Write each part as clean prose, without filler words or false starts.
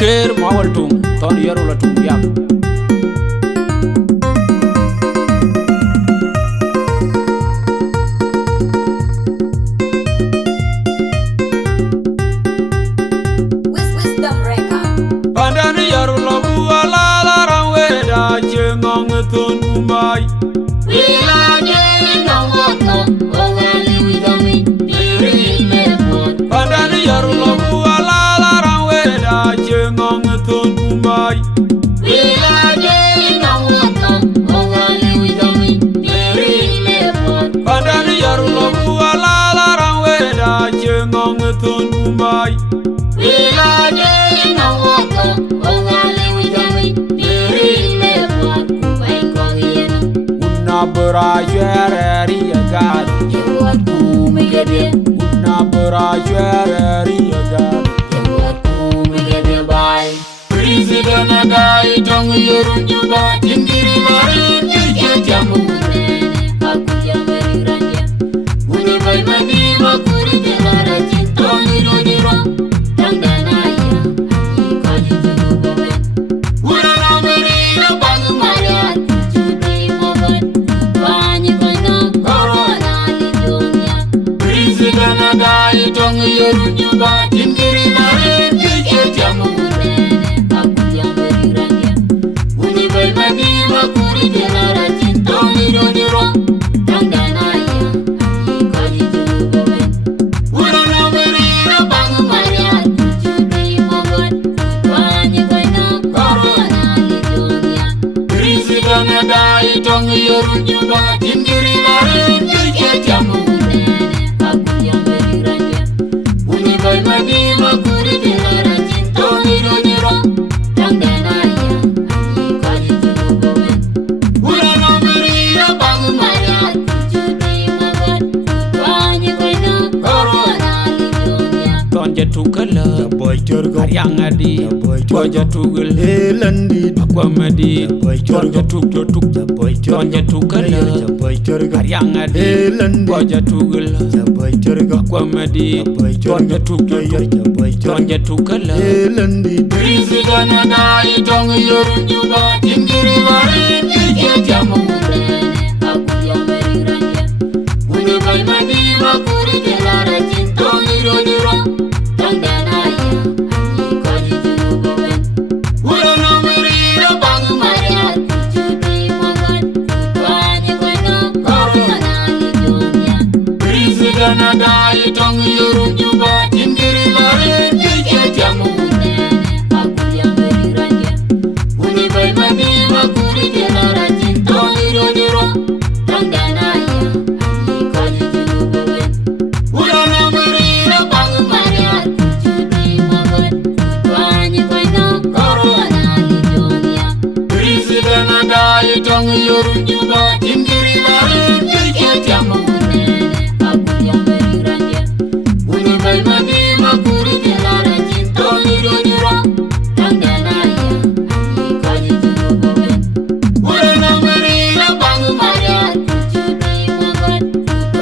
Ker mawal tung ton yero la tung yak. Wisdom record. Pandani yero la buala la ranwe da jengong ton umbai. Wila jeng dong woto, ongali widami, diri lepot. Pandani yero la buala la ranwe da jengong ton umbai. Wila jeng dong woto, ongali widami, diri lepot. Pandani yero la buala la ranwe da jengong ton umbai. Wila jeng dong woto, ongali widami, diri lepot. Kubai kongien, Una berajere yagar. jewat kumegede, Una berajere yagar. jewat kumegede bay. President Nadai tong yorun juga tingkiri marin kerja jamu nene aku jamari raja muni bay madi makuri jelara cintong iro niro tang danaya ani kaji juru bawen una nameri na bangu mariat cudai mogot banyi kona corona lijonya President Nadai tong yorun juga tingkiri marin kerja jamu makuri jelara cintong iro niro tang danaya ani kaji juru bawen una nameri na bangu mariat cudai mogot banyi kona corona lijonya President Nadai tong yorun juga tingkiri marin kerja jamu nene aku jamari raja uni bay madi makuri jelara cintong iro niro tang danaya ani kaji juru bawen una nameri na bangu mariat cudai mogot banyi kona corona lijonya Tonja tukala boy turgo yang adi boy Tonja tugal elandi Aquamadi boy Tonja turgo tuk boy Tonja tukala boy turgo yang adi elandi Tonja tugal boy turgo Aquamadi boy Tonja tuk boy Tonja tukala elandi President Nadai tong yorun juga tingkiri marin kerja jamu nene aku jamari raja uni bay madi makuri jelara cintong iro niro tang danaya ani kaji juru bawen una nameri na bangu mariat cudai mogot banyi kona corona lijonya President Nadai tong yorun juga tingkiri marin kerja jamu nene aku jamari raja uni bay madi makuri jelara cintong iro niro tang danaya ani kaji juru bawen una nameri na bangu mariat cudai mogot banyi kona corona lijonya President Nadai tong yorun juga tingkiri marin kerja jamu nene aku jamari raja uni bay madi makuri jelara cintong iro niro tang danaya ani kaji juru bawen una nameri na bangu mariat cudai mogot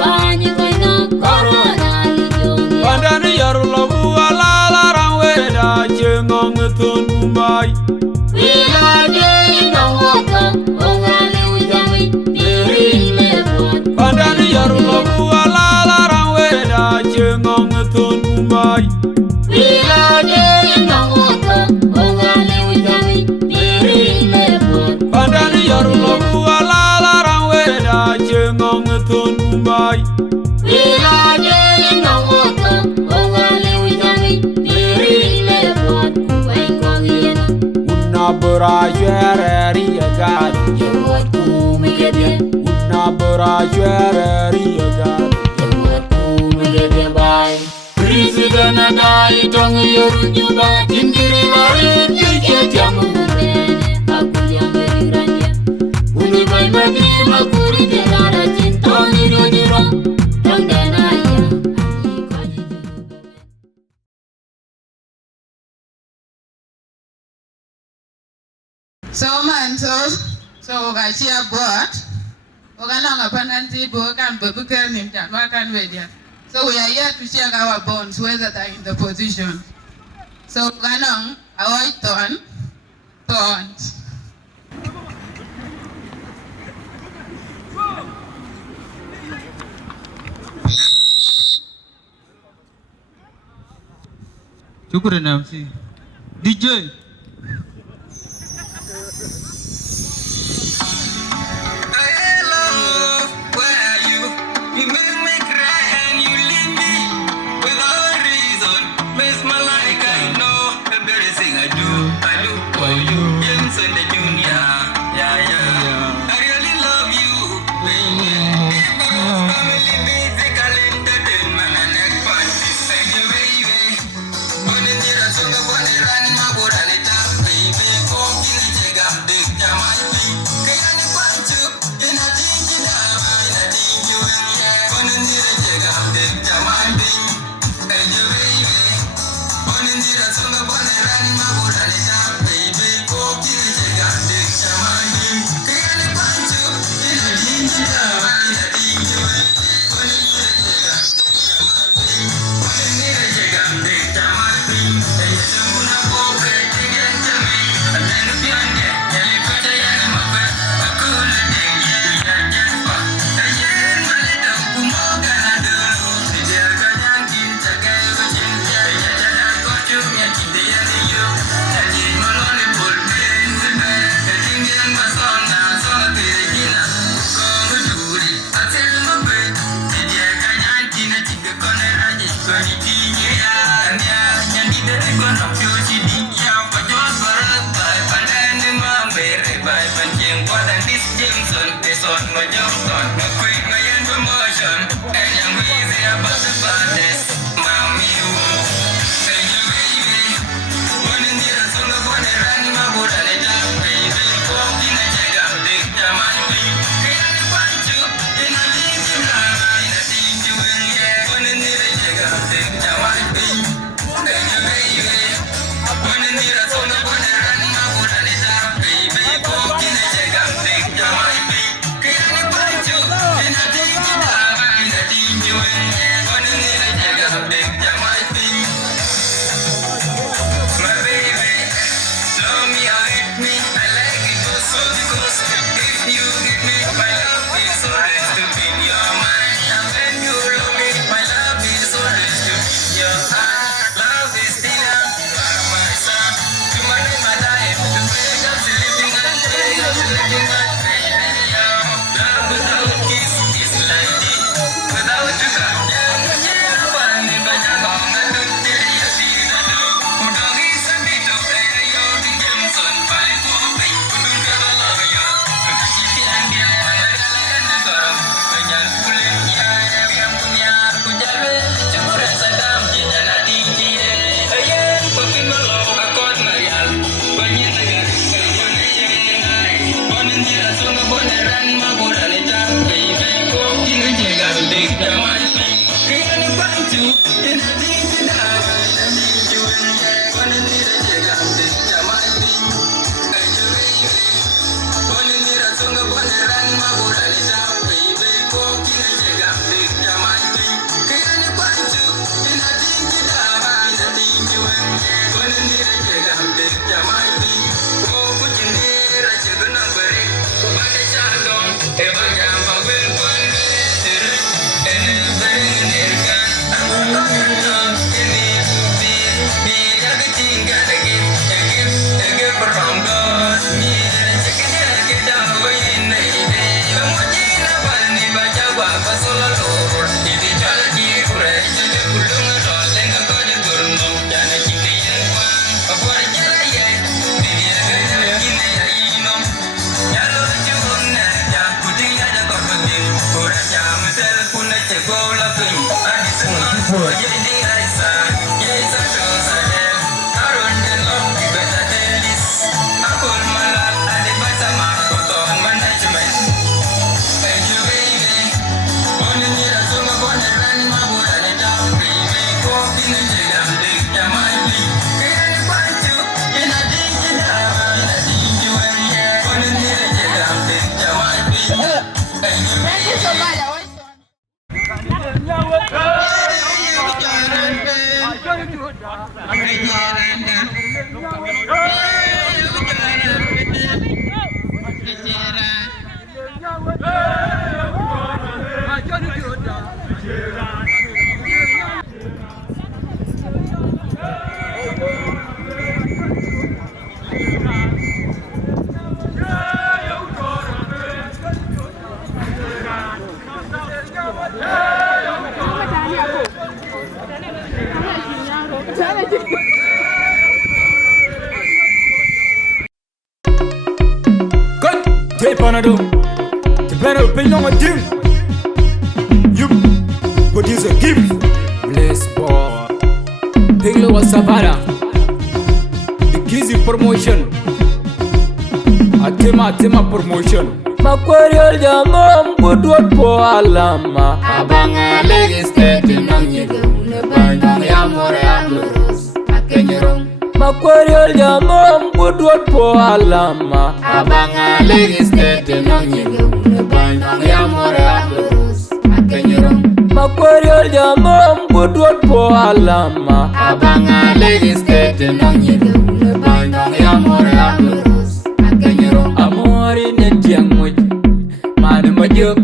banyi kona corona lijonya Pandani yero la buala la ranwe da jengong ton umbai. Wila jeng dong woto, ongali widami, diri lepot. Pandani yero la buala la ranwe da jengong ton umbai. Wila jeng dong woto, ongali widami, diri lepot. Pandani yero la buala la ranwe da jengong ton umbai. Wila jeng dong woto, ongali widami, diri lepot. Kubai kongien, Una berajere yagar. jewat kumegede, Una berajere yagar. jewat kumegede bay. President Nadai tong yorun juga tingkiri marin kerja jamu nene aku jamari raja uni bay madi makuri jelara cintong iro niro tang danaya ani kaji juru bawen So man, so chia board. Ogalanga pananti bo kan babukan nim janwa kan wedia. So we are here to check our bonds whether they're in the position. So ganong Awai ton. Syukurin MC. DJ. Panado, the better pay no team. You produce a gift. Bless boy. Piglo was Savara. The Kizzy promotion. Atema promotion. Makwariol jamam good word po alama. Abanga legis tete nang yego. Nebandang yamore amurus. Akenyerong. Makwariol jamam good word po alama. Abanga legis tete nang yego. Nebandang yamore amurus. Akenyerong. Makwariol jamam good word po alama. Abanga legis tete nang yego. Nebandang yamore amurus. Akenyerong. Amori netiang muj. Mana majuk.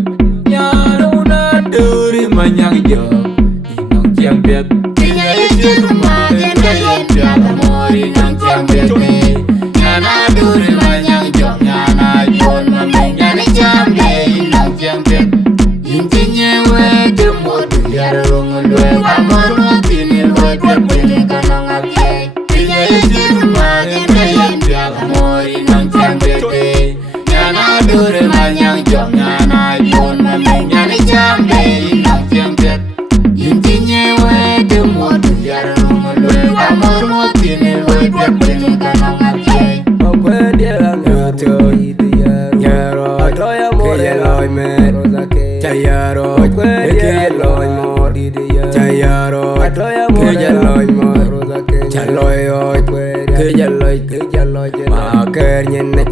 Nyana una duri manyang jok. Inong tiang biak. Tinya isi rumah genda yempiak. Amori nang tiang bete. Nyana duri manyang jok. Nyana jon mameng. Nyana jambe inang tiang bete. Intinya wede modu yara rongolwe. Amor matini wede pele kanong abye. Tinya isi rumah genda yempiak. Amori nang tiang bete. Nyana duri manyang jok. Nyana jon mameng. Nyana jambe inang tiang bete. Intinya wede modu yara rongolwe. Amor matini wede pele kanong abye. Makwariol ngato Nyaro Kaya loy mer Chayaro Kaya loy mor Chayaro Kaya loy mor Chaloy Kaya loy Makar nyene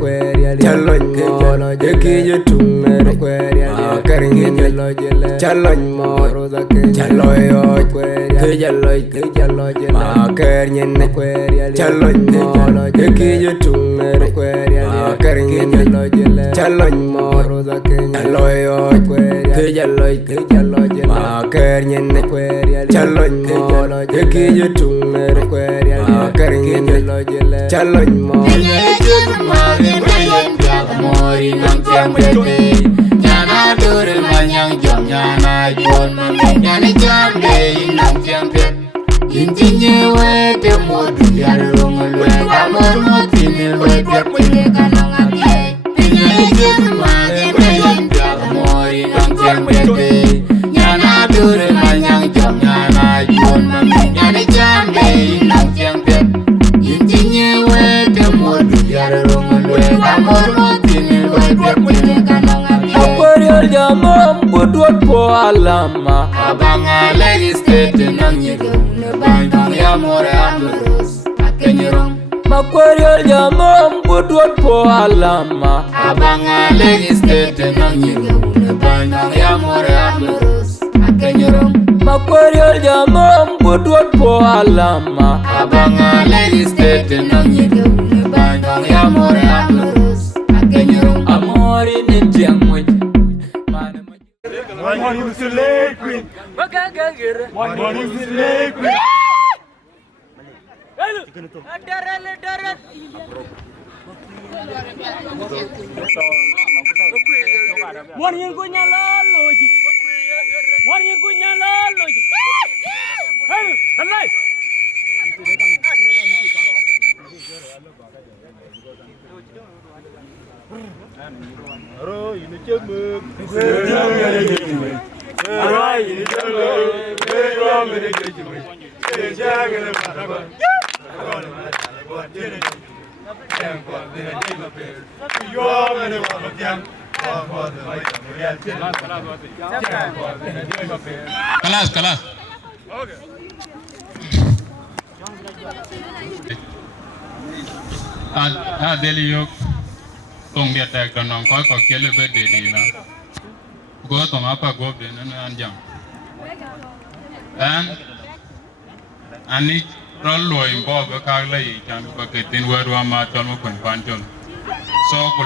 Chaloy mor Kaya tumer Makar nyene Chaloy mor Chaloy Kaya loy Makar nyene Chaloy mor Kaya tumer Makar nyene Chaloy mor Chaloy Kaya loy Makar nyene Chaloy mor Kaya tumer Makar nyene Chaloy mor Tinya isi rumah genda yempiak. Amori nang tiang bete. Nyana duri manyang jok. Nyana jon mameng. Nyana jambe inang tiang bete. Intinya wede modu yara rongolwe. Amor matini wede pele kanong abye. Tinya isi rumah genda yempiak. Amori nang tiang bete. Nyana duri manyang jok. Nyana jon mameng. Nyana jambe inang tiang bete. Intinya wede modu yara rongolwe. Amor matini wede pele kanong abye. Makwariol jamam good word po alama. Abanga legis tete nang yego. Nebandang yamore amurus. Akenyerong. Makwariol jamam good word po alama. Abanga legis tete nang yego. Nebandang yamore amurus. Akenyerong. Makwariol jamam good word po alama. Abanga legis tete nang yego. Nebandang yamore amurus. Akenyerong. Amori netiang muj. One who's the leg queen. One who's the leg queen. Warning punya lalu. Warning punya lalu. Hei, kenai. Aro ini cemuk. Kelas. Deli yok tong dia tak donong kau kele berde di na. Gua tong apa gua berde na anjang. Dan ani ron loy bo ba ka lai chan ba ke tin wa ru ma chon mo kun pan chon so ku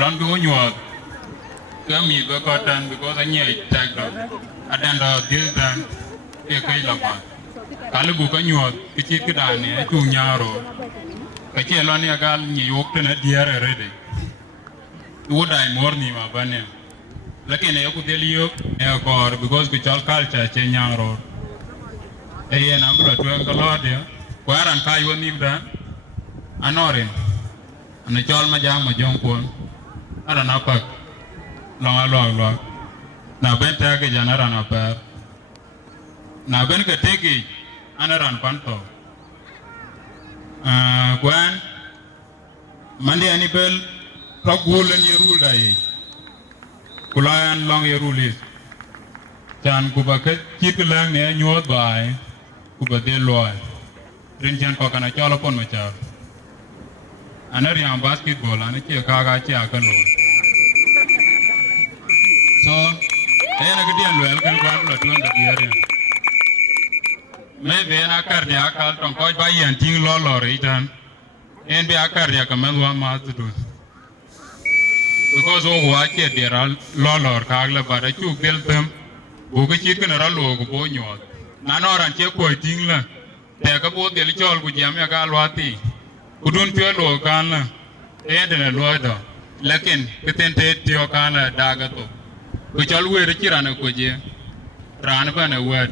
lon go nyuot ka mi ba ko tan because anye tag do adan do dil dan ke kai la ba ka lu ka nyuot ki chi ki dan ne chu nyaro ka che lon ya gal ni yok te na diare re de wo dai mor ni ma ba ne lakini yo ku delio e ko because ku chal culture che nyaro eye nambro tuen kalode kwaran ka yo nibda anorin ana chol ma jang ma jong kon ara na pak lo na benta ke janara na per na ben ke teki anaran panto kwan mandi ani bel ragul ni rule dai kulayan long ye rulis chan kubaket kitlang ne nyot bai kuba de loy rinjan ko kana chola pon ma cha anari am basketball ana che ka che akan lo so ena gedian loel kan kwan lo tuan da diare me be na kar dia akal ton ko ba yan ting lo ritan en be akar dia kamen wa ma tu because o wa che dia lo ka la bara chu del tem o ga chit kana ra lo go bo nyot na no ran che ko ting la te ka bo del chol ku jam ya ga lwati ku dun pe lo kan la e de na lo do lakin keten te tio kan la da ga to ku chol we ri kirana ko je ran ba na wet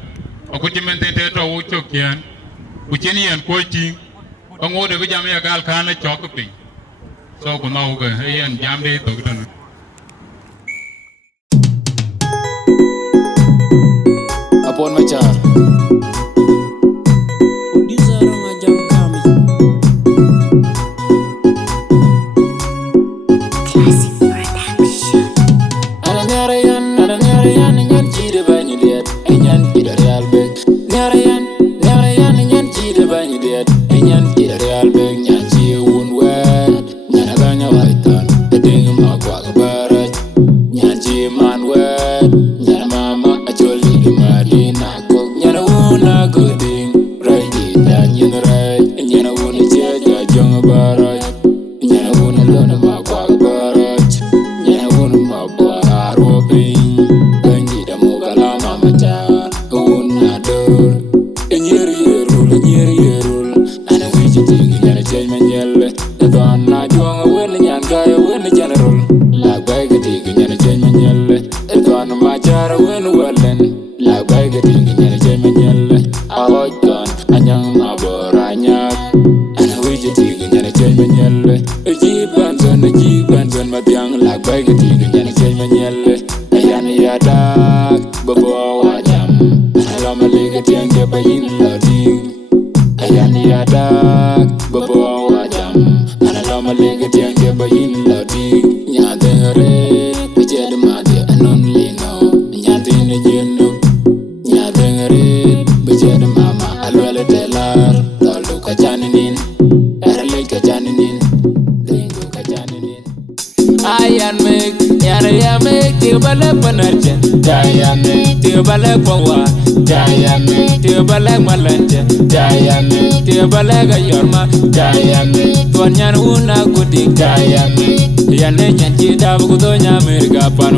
o ku timen te to u chok yan ku chen yan ko ting ko ngode ku jam ya gal kan la chok pin so ku no ga yan jam de to ga Apon Machar.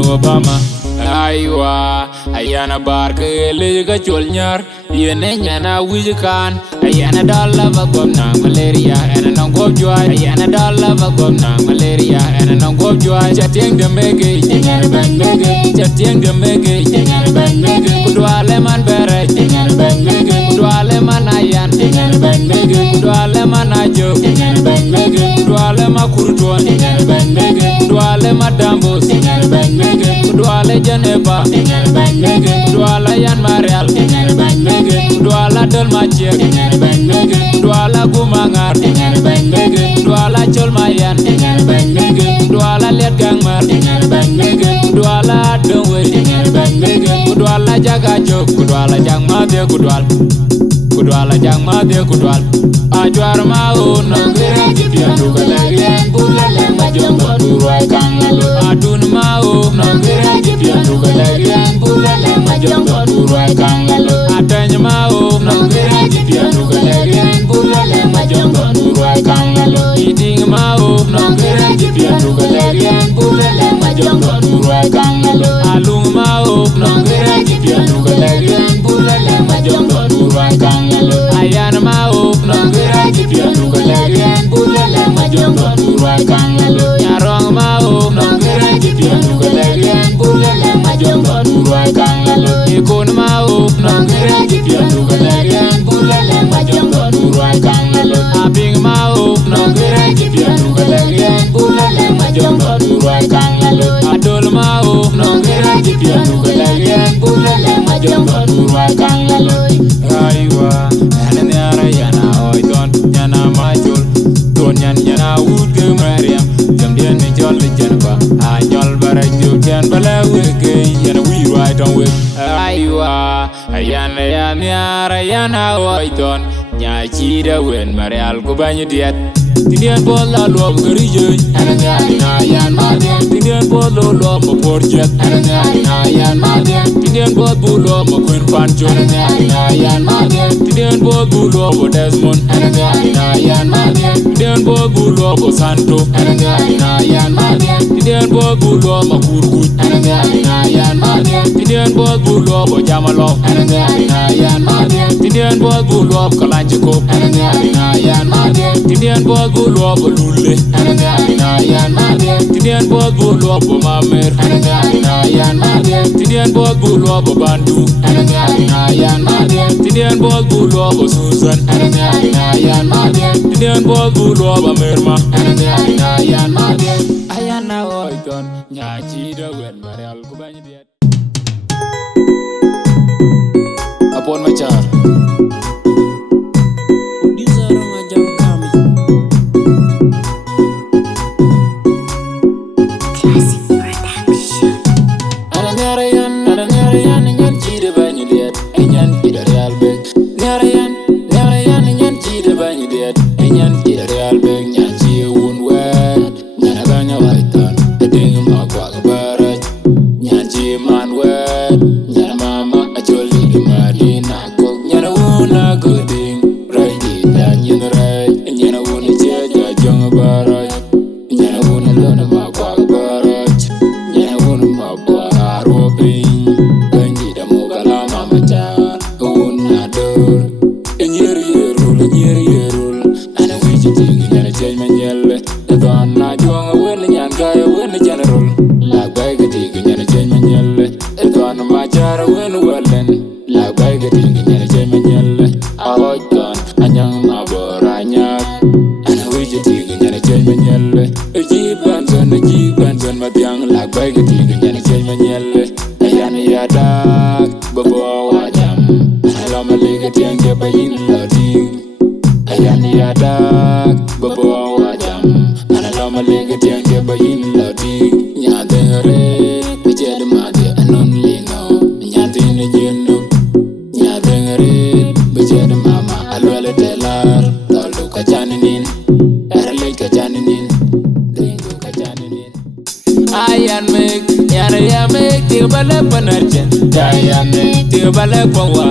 Obama aywa ayana barke le ga chulnyar yene nyana wijikan ayana dalla va gomna malaria ena non go joy ayana dalla va gomna malaria ena non go joy chateng de mege nyana ban mege chateng de mege nyana ban mege kudwale man bere nyana ban mege kudwale man ayan nyana ban mege kudwale man ajo nyana ban mege kudwale makurton nyana ban mege kudwale madambo nyana ban mege kudwale janeba nyana ban mege kudwale yan marial nyana ban mege kudwala dol machier nyana ban mege kudwala gumangar nyana ban mege kudwala chol mayan nyana ban mege kudwala let gangmar nyana ban mege kudwala dongwe nyana ban mege kudwala jagajo kudwala jangmade kudwala jangmade kudwal ajwar mao nongere jipiandu galagien bulale majongo durwai kangalo adun mao nongere jipiandu galagien bulale majongo durwai kangalo atany mao nongere jipiandu Ikon mau nongere jipia nugalerian bulale majongo nurai kangalo. Abing mau nongere jipia nugalerian bulale majongo nurai kangalo. Adol mau nongere jipia nugalerian bulale majongo nurai kangalo. Aiwa ane ara yana oiton yana majul ton yana wud ke mariam jam dien ni jol jenba a jol barajo ken bala wege yana wi right on we. Aiwa ayana yana yana oiton nya chida wen marial ko banyu diet tindian bola lo garijo ana yana yan madien tindian bola lo mo porjet ana yana yan madien tindian bola lo mo kwen pancho ana yana yan madien tindian bola lo Desmond ana yana yan madien tindian bola lo Santo ana yana yan madien tindian bola lo mo kurkut ana yana yan madien tindian bola lo Jamalo ana yana yan madien tindian bola lo Kalanjiko ana yana yan madien tindian bola lo Lule ana yana yan madien tindian bola lo Mamer ana yana yan madien tindian bola lo Bandu ana yana yan madien tindian bola lo Susan ana yana yan madien tindian bola lo Merma ana yana yan madien ayana oiton nya chida wen marial ko banyi diet apon machar udizaro ngajam kami Classic Production ana nyarayan nyan chida banyi diet nyan chida real beg nyarayan nyan chida banyi diet nyan chida real beg nyan chi un wet nyana banya waitan ding ma kwa baraj nyan chi man wet nyana mama acholi madina ko nyana una goding raidi dan yin rai nyana una cheja jong baraj nyana una lona ma kwa baraj nyana una ma kwa robin banyi da mo kala mama cha una dor nyeri yerul ana wiji tigi nyana chej manyelle don na jonga wen nyan kaya wen general la bay ga tigi nyana chej manyelle don ma jara wen walen la bay ga tigi nyana chej manyelle ahoy don anyang ma boranya ana wiji tigi nyana chej manyelle jiban zon ma biang la bay ga tigi nyana chej manyelle ayana yadak babo wajam ala maliga tiang bayin lodi ayana yadak babo wajam ana lama lega tiang bayin lodi nyadere bijed made anon lino nyadine jenu nyadere bijed mama alwele telar tolu kajaninin erle kajaninin dringo kajaninin ayan mek ya mek tibale panerje dayan mek tibale pawa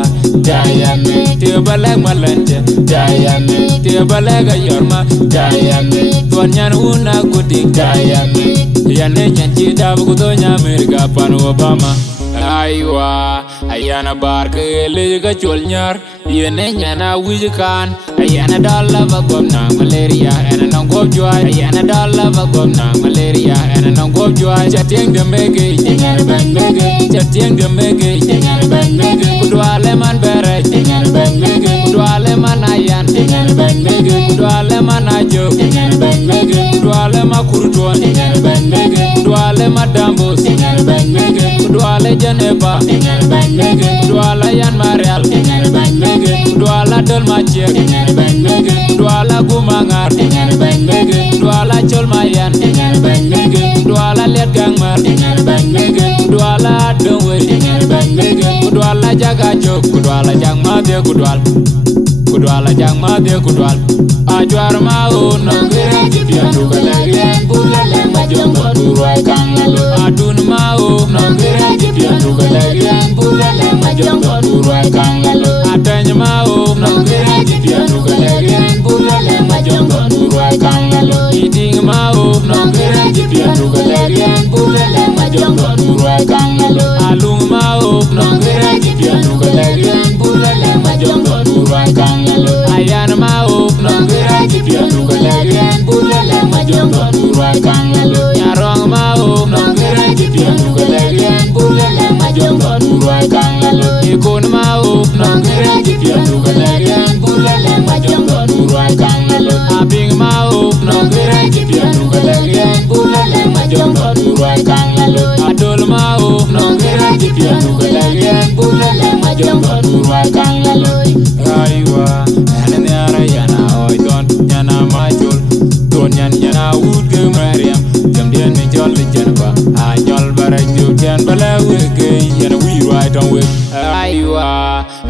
dayan mek tibale malanje dayan mek tibale ga yorma dayan mek tuanyan una gudi dayan mek yane nyanchi dabu kudonya Amerika pan Obama aiwa ayana barke lega cholnyar yene nyana wijikan ayana dalla bagom na malaria ena nangop joy ayana dalla bagom na malaria ena nangop joy chateng de mege nyana ban mege chateng de mege nyana ban mege kudwale man bere nyana ban mege kudwale man ayan nyana ban mege kudwale man ajo nyana ban mege kudwale makurto nyana ban mege kudwale madambo nyana ban mege kudwale Janeba nyana ban mege kudwale yan marial nyana ban mege kudwala dol machiek nyana ban mege kudwala gumangar nyana ban mege kudwala chol mayan nyana ban mege kudwala let gangmar nyana ban mege kudwala dongwe nyana ban mege kudwala jagajo kudwala jangmade kudwala jangmade kudwal ajwar mao nongere jipia nugalerian bulale majongo turwai kangalo adun mao nongere jipia nugalerian bulale majongo turwai kangalo atany mao nongere jipia nugalerian bulale majongo turwai kangalo iding mao nongere jipia nugalerian bulale majongo turwai kangalo alung mao nongere jipia nugalerian bulale majongo turwai kangalo ayan mao nongere jipia nugalerian bulale majongo turwai kangalo nyarong mao nongere jipia nugalerian bulale majongo turwai kangalo ikon mau nongere jipia duga legen bulale majongo nurwai kangalo abing mau nongere jipia duga legen bulale majongo nurwai kangalo adol mau nongere jipia duga legen bulale majongo nurwai kangalo aiwa ene ara yana oidon yana majol ton yana wud ge mariam jamden mi jol jenba a jol bara juken bala wege yana wi right on we aiwa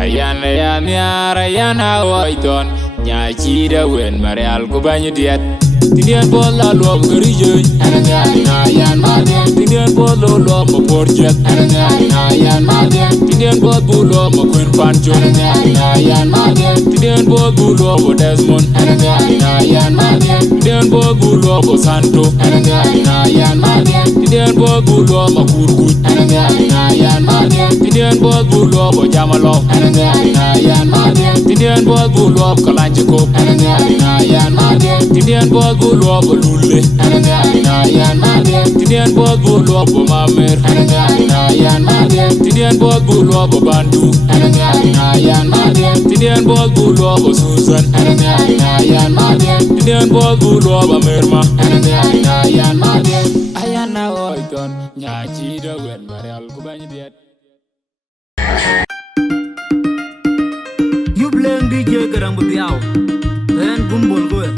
ayana ya mi ara yana oidon nya chida wen marial ko banyu diet Tindian bola lo gerije ana na yan madien tindian bola lo mo porjet ana na yan madien tindian bola bulo mo kun pancho ana na yan madien tindian bola bulo mo desmond ana na yan madien tindian bola bulo mo santo ana na yan madien tindian bola bulo mo kurkut ana na yan madien tindian bola bulo mo jamalo ana na yan madien tindian bola bulo kalanjiko ana na yan madien tindian bola bulo bolule ana na yan madien tindian bola bulo bo mamer ana na yan madien tindian bola bulo bo bandu ana na yan madien tindian bola bulo bo susan ana na yan madien tindian bola bulo bo merma ana na yan madien ayana oidon nya chida wen marial ko banyi diet You blame DJ Garang Biao dan gumbol gue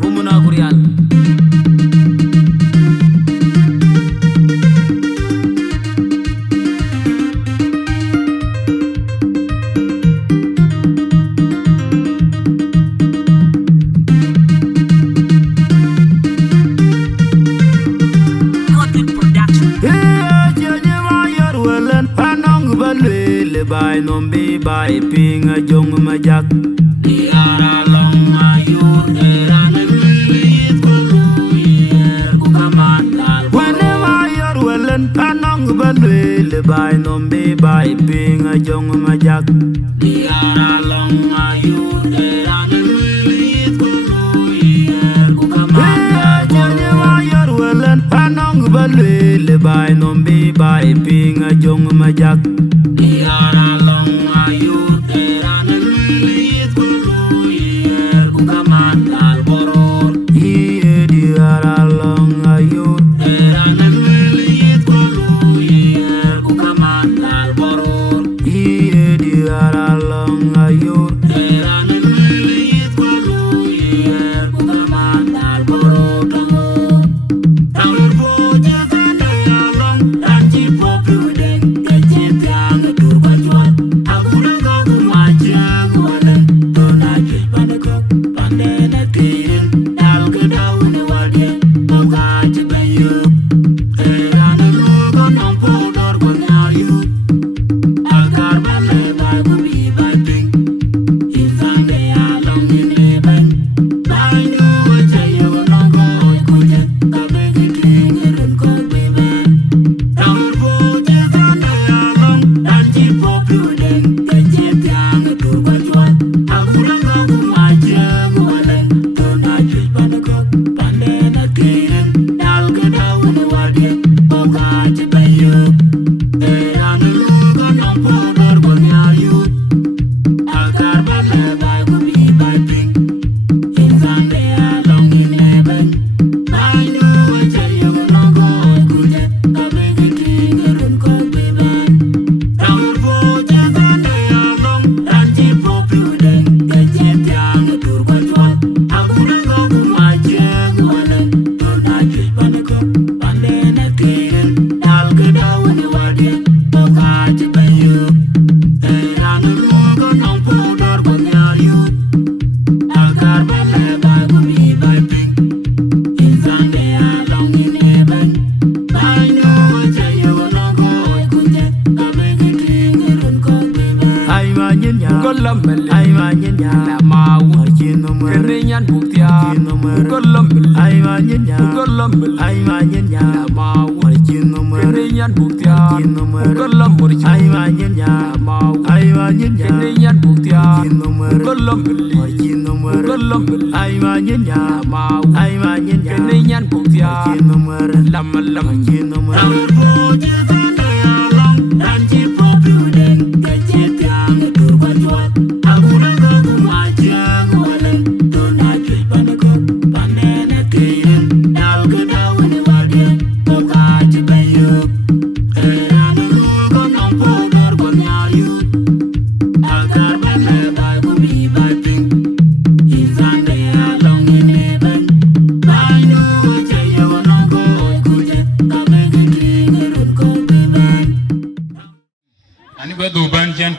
gumuna kurial By nombi by ping a jong majak the ara long ayur eran it kukaman whenever you're wellen anong balwele by nombi by ping a jong majak the ara long ayur eran it kukaman whenever you're wellen anong balwele by nombi by ping a jong majak Lam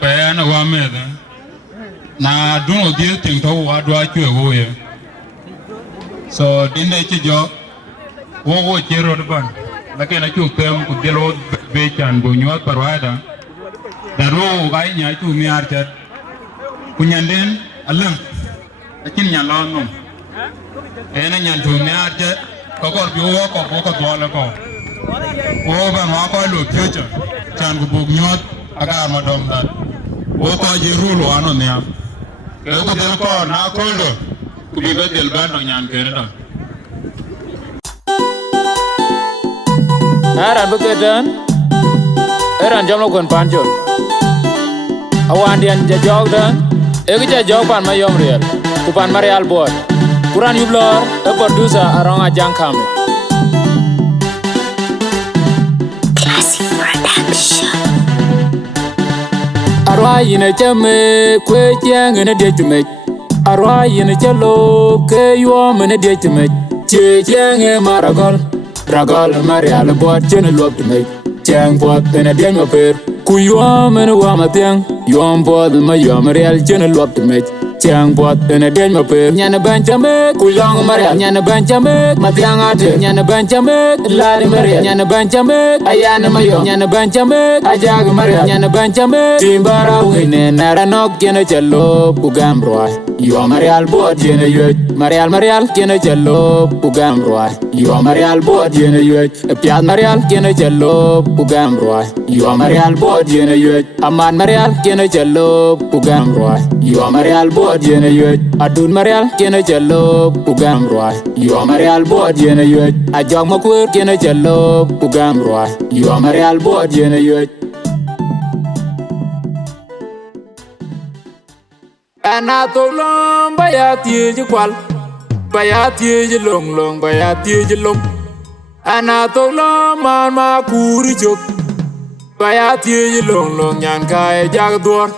ben pa na wa me na duno dia ting to wa dwa chwe wo ye so dinde chi jo wo chi ro ban la ke na chu tem ku delo be chan bo nyo parwada da ro ga nya chu mi ar chat ku nyanden alang akin nya lo no ena nyan chu mi ar chat ko bi wo ko do la ko wo ba ma ko lo future chan ku bug nyot aga ma dom da wo ko ji rulo ano ne ke ko del ko na ko lo ku bi ga del ban no nyan ke da Aran bekedan Eran jam lo kon panjol Awan dian jajok dan Egi jajok pan mayom real Kupan marial boy Kuran yublor E producer arong ajang kami Arwah yine chame kwe chiang ene dia chumek Arwah yine chalo ke yuo mene dia chumek Che chiang e maragol Ragol marial boy chene luop chumek Chiang pot ene dia nyoper Ku yuo mene wama tiang Yuom pot ma yuom real chene luop chumek Chiang pot ene dia nyoper Nyana ban chamek Ku long marial Nyana ban chamek Matiang ate Nyana ban chamek Lari marial Nyana ban chamek Ayana mayo Nyana ban chamek Ajag marial Nyana ban chamek Timbara wine nara nok kene chalo Pugam roy Yuo marial boat jene yuej Marial kene chalo Pugam roy Yuo marial boat jene yuej Piat marial kene chalo Pugam roy Yuo marial boat jene yuej Aman marial kene chalo Pugam roy Yuo marial boat jene yuej Adun marial kene chalo Pugam roy Yuo marial boat jene yuej Ajog makur kene chalo Pugam roy Yuo marial boat jene yuej Ana tolong bayat ye kwal bayat ye long bayat ye lom Ana tolong man ma kuri chok bayat ye long nyan kai jag dor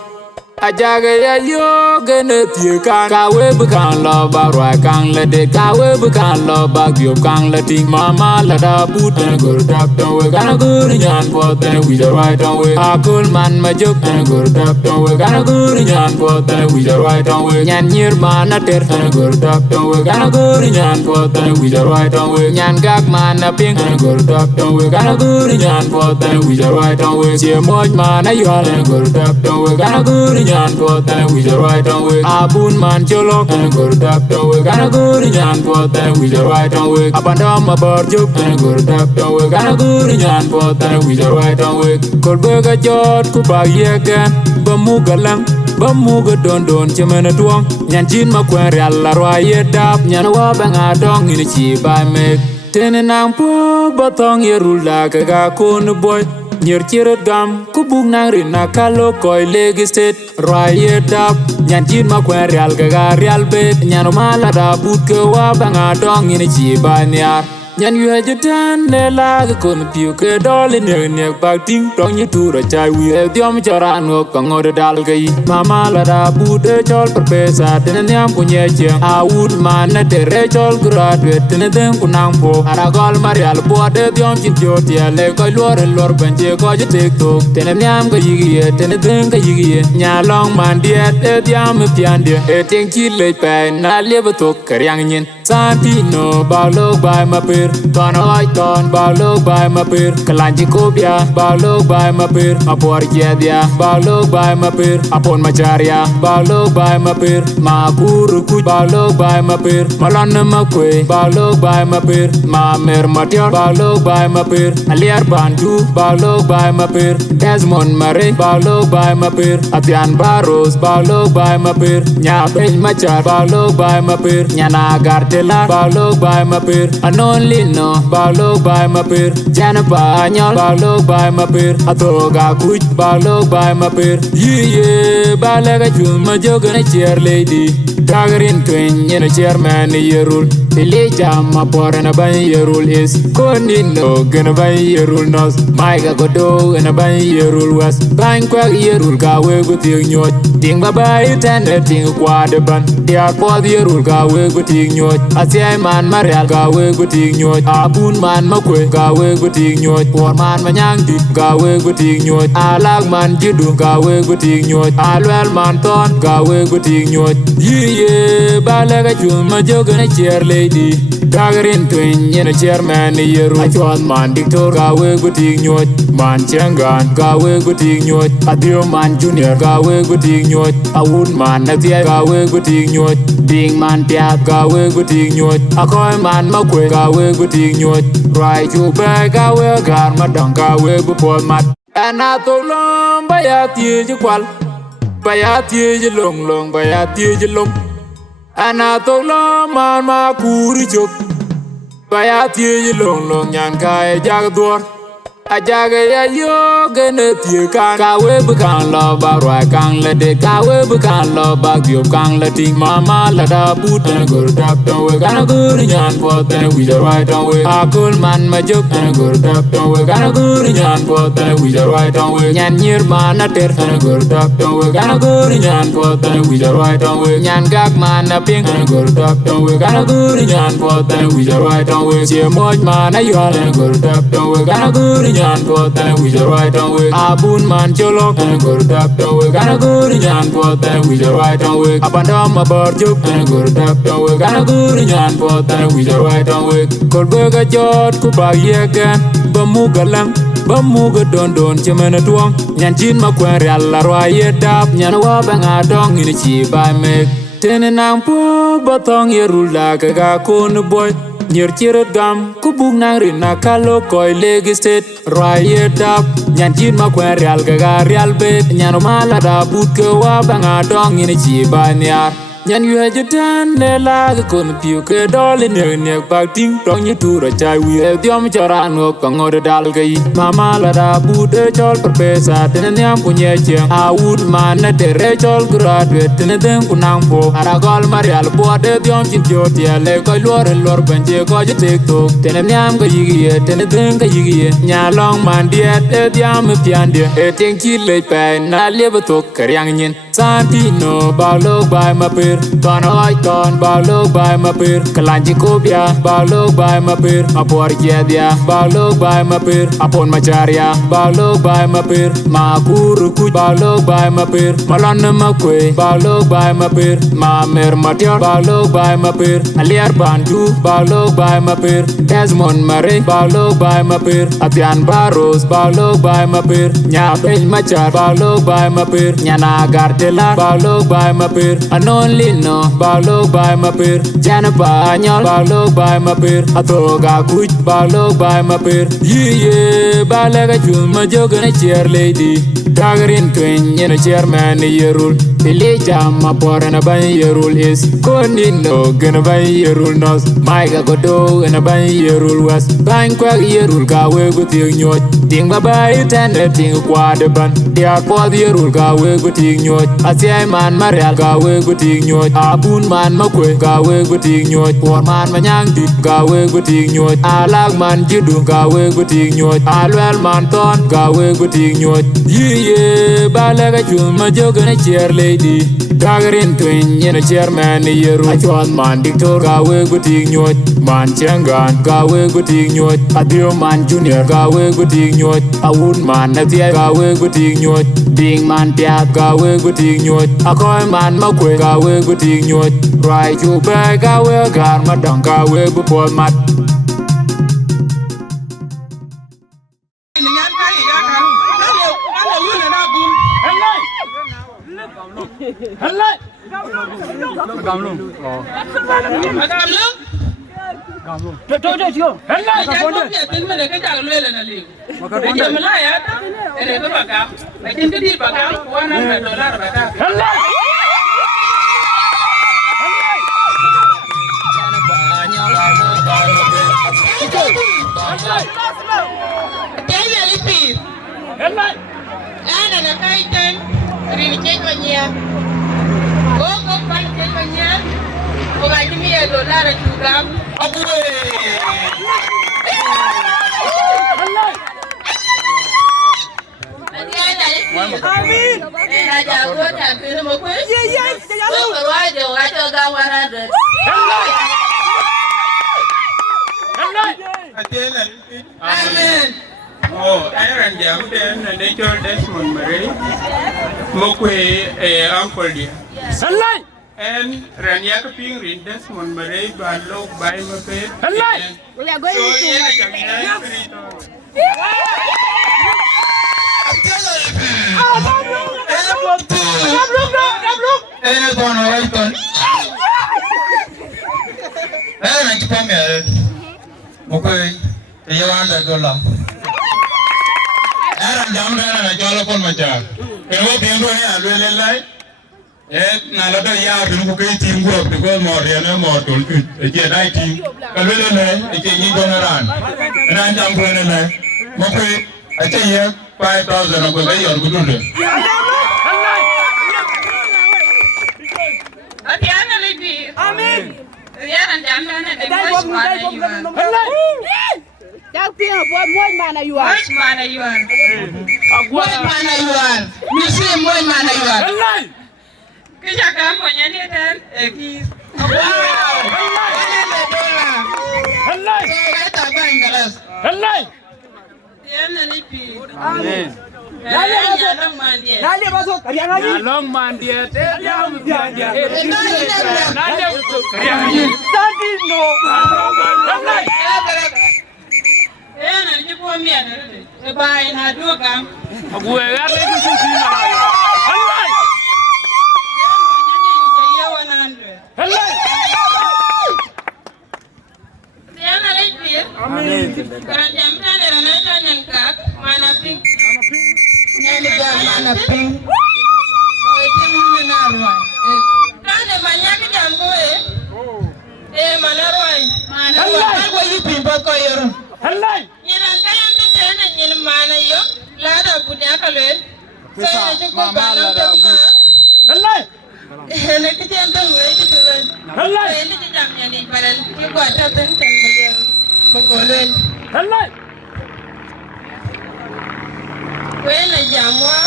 ajaga ya yo gene tie kan kawe bukan lo barwa kang le de kawe bukan lo bagyo kang le ting mama la da put and go tap don we gonna go nyan pot and we the right on we akul man ma juk and go tap don we gonna go nyan pot and we the right on we nyan nyir man na ter and go tap don we gonna go nyan pot and we the right on we nyan gak man na ping and go tap don we gonna go nyan pot and we the right on we che moj man na yo and go tap don we gonna go nyan pot and we the right on we abun man cholok and go tap don we gonna go nyan pot and we the right on we abandam abor juk and go tap don we gonna go nyan pot and we the right on we kol bega jot ku ba yegen bamu galang bamuga don chemena tuong nyan chin ma kwen real la rwa ye dap nyan wa banga dong ini chi ba me tenenang po batong ye rula ka ga kon boy nyer chiret gam ku bug nang rin na kalo koy legi state rwa ye dap nyan chin ma kwen real ka ga real bet nyan ma la da but ke wa banga dong ini chi ba nyar nyan yue jutan le la ko n piu ke dole ne bag ting tong ni tu ra chai wi e diom chara ngo ka ngor dal gai mama la da bu de chol per pesa ten nyam ku nye che a ud man na te re chol graduate ten den ku nang po ara gol marial bo de diom chin jo ti le ko lor benje ko je tiktok ten nyam ka yigi ye ten den ka yigi ye nya long man die e diam pian die e ting chi le pe na le ba to karyang nyin santino ba lo ba ma pe Ton oi ton balog by ma pir kalanji kobia balog by ma pir apor dia balog by ma pir apon macharia balog by ma pir ma kuru ku balog by ma pir malon ma kwe balog by ma pir ma mer matior balog by ma pir aliar bandu balog by ma pir Desmond Mare balog by ma pir Atian Barros balog by ma pir nya ben machar balog by ma pir nyana gartela balog by ma pir anon lino balog by ma pir jana banyol balog by ma pir atoga kuch balog by ma pir ye balega chuma jogana chair lady dagarin twin yena chairman yerul Elijah Mapor and a ban year rule is Konino gonna buy year rule nos Micah Godo and a ban year rule was Banqua year rule gawe with you Ding Baba and a ting quadaban They are for the rule gawe with you I say man Marial gawe with you Abun man Makwe gawe with you Poor man Manyang did gawe with you Alag man Jidu gawe with you Alwell man ton gawe with you Ye Balaga Juma Jogan chair lady Dagarin twin in a chairman yeru I thought man dictor gawe with you Man Changan gawe with you Adio man junior gawe with you A wood man Natia gawe with you Ding man Piat gawe with you A coy man Makwe gawe with you Right you back gawe garma dong gawe before mat And I told long by a tear qual By a tear long by a tear long And I told long man ma kuri chok By a tear long yan kai jagador A jagaya yo gonna tear kawe bukan love barwa kang la de kawe bukan love bag yo kang la ting mama la da put and go tap don't we gonna go nyan for then we the right on we a cool man ma jok and go tap don't we gonna go nyan for then we the right on we nyan near man a ter and go tap don't we gonna go nyan for then we the right on we nyan gag man a ping and go tap don't we gonna go nyan for then we the right on we che moj man a yo and go tap don't we gonna go nyan for then we the right on we abun man cholo and go tap don't we gonna go nyan for then we the right on we abandon my bird juk and go tap don't we gonna go nyan for then we the right on we kol burger jot ku ba yegen ba mu galang ba mu ga don chemena tuong nyan jin ma kwen real la rwa ye dap nyan wa ba nga dong ni chi ba me tenenang po batong ye rula ga kun boy Nyir chiret gam kubung nang rin na kalo koi legi state Raya dap nyan jin ma kwen real gaga real bet Nyan umala da but ke wa banga dong ini chi ba niar Nyan yue jutan le la ke kun piu ke doli nek bak ting Dong nye tura chai wi e diom choran ngok ngode dal gai Mama la da but e chol perpesa tene nyam punye cheng A wood man na tere chol graduate tene den kunang po Aragol marial buat e diom chin jotia le koi lor benje ko je tiktok Tene nyam ka yigi ye tene den ka yigi ye Nyalong man diet e diam e pian dia E ting chi le pe na lebe tok karyang nyin Santino balog by ma per Ton oi ton balog by ma per Kalanji kopia balog by ma per Apor jedia balog by ma per Apon macharia balog by ma per Ma kuru kuj balog by ma per Malon ma kwe balog by ma per Ma mer matior balog by ma per Aliar bandu balog by ma per Desmond Mare balog by ma per Atian Barros balog by ma per Nya ben machar balog by ma per Nyana Gardela balog by ma per Anon Lino balog by ma per Janapa Anyol balog by ma per Atoga kuj balog by ma per Ye balaga chuma jogana chair lady Dagarin twin in a chairman yerul Elijah Mapor and a ban yerul is Konino gonna buy yerul nos Micah Godo and a ban yerul was Banqua yerul gawe with you Ding Baba and a ting quadaban They are for the yerul gawe with you I say man Marial gawe with you Abun man Makwe gawe with you Poor man Manyang did gawe with you Alag man Jidu gawe with you Alwell man ton gawe with you Ye balaga chuma jogan a chair lady Dagarin twin in a chairman yeru I thought man dictor gawe with you Man Changan gawe with you Adio man junior gawe with you A wood man Natia gawe with you Ding man Piat gawe with you A coy man Makwe gawe with you Right you back gawe garma dong gawe before mat Gam luôn. Agam lu? Trời chưa. Hết lại. Cái con biết tính mà để cái chàng lên là liều. Cái chàng mà lại á, cái này có bà cáo. Cái trên cái đi bà cáo, qua năm $100 là bà cáo. Hết lại. Cái này là pin. Hết lại. Anh là cái tên. Rini chết vào nhà. Có phải chết vào nhà. Có cái $100 là chủ gam. Amin. Raja gua tapi sama gue. Iya. Gue baru aja gak 100. Amin. Oh, ayran jam den ne chol Desmond Murray. Mokwe uncle dia. Sallai. En ran yak ping rin Desmond Murray ba lok bai ma pe. Sallai. We are going I tell you, 5,000 of the young good. Amin. Riana jamana de voice mana you are. Voice mana you are. Voice mana you are. You say voice mana you are. Kisha kama nyani dan ekis. Sallai. Eta bangalas. Sallai. Riana lipi. Amin. Nali masuk kalian lagi. Long mandia te dia. Nali masuk kalian lagi. Tadi no. Sallai. Nanti gua mian ada. Bye na dua kam. Gue ya itu sih mana. Sallai. Ya 100. Sallai. Riana lipi. Amin. Karena jamnya ada nanya kak mana ping. Nyali mana ping. Kau itu menarwa. Kan banyak jam gue. Menarwa. Menarwa. Aku itu pimpa kau yorong. Sallai. Nyiran kaya tu tena nyiran mana yo. Lada punya kalian. Saya cukup banyak tu. Sallai. Hele kijan tu gue itu tu. Sallai. Hele kijamnya ni padan. Kita ada tentang dia. Bergolong. Sallai. Wena jamwa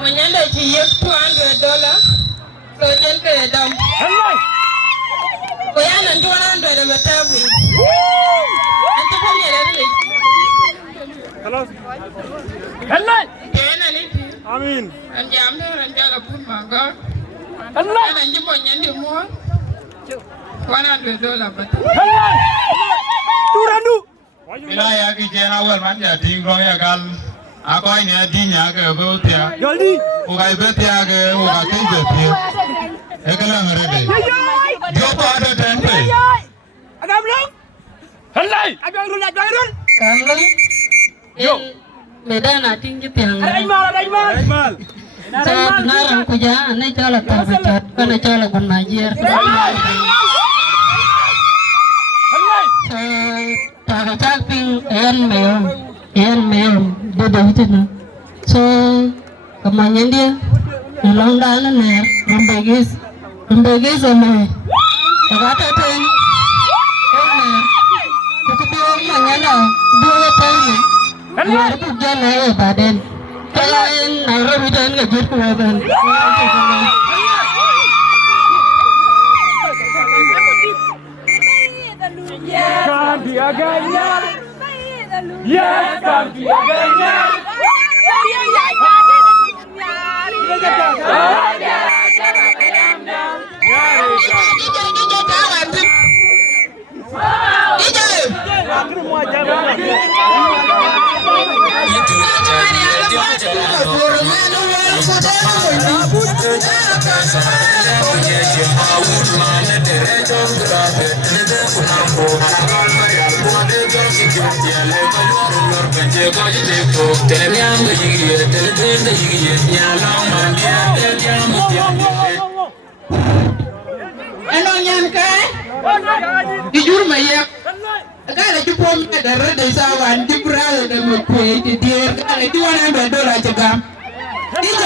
monyanda chiyek $200 so jen ke dam Sallai. koyana $200 matabu antu poni rele Sallai. kena ni Amin. am jamne ran jala pun maga Sallai. ana njimo nyandi mo $100 matabu Sallai. Turandu. Bila ya ki jena wel man ya ting rong ya gal. Ako ay niya di niya ke betia. Joldi. O kay betia ke o ka ting betia. E kala ngare de. Yo pa ada tempe. Agam long. Sallai. Agam rul. kanglo Yo. medana tinggi tiang Aimal. saat narang kuja ane cala terpecat kana cala gunajir Sallai. tak ping en meom de itu na so kemanyan dia ulang dalan ne rumbegis ame kata ten kutu biong manyana dua tahun dua pujan ayo baden kalian nara bidan ngajir kuaban Kan dia ganyan. Yes, kan dia ganyan. Enonyan kai dijur mayak kala jupom da rada sawan jibral da mukwe ti dir kala $100 cegam DJ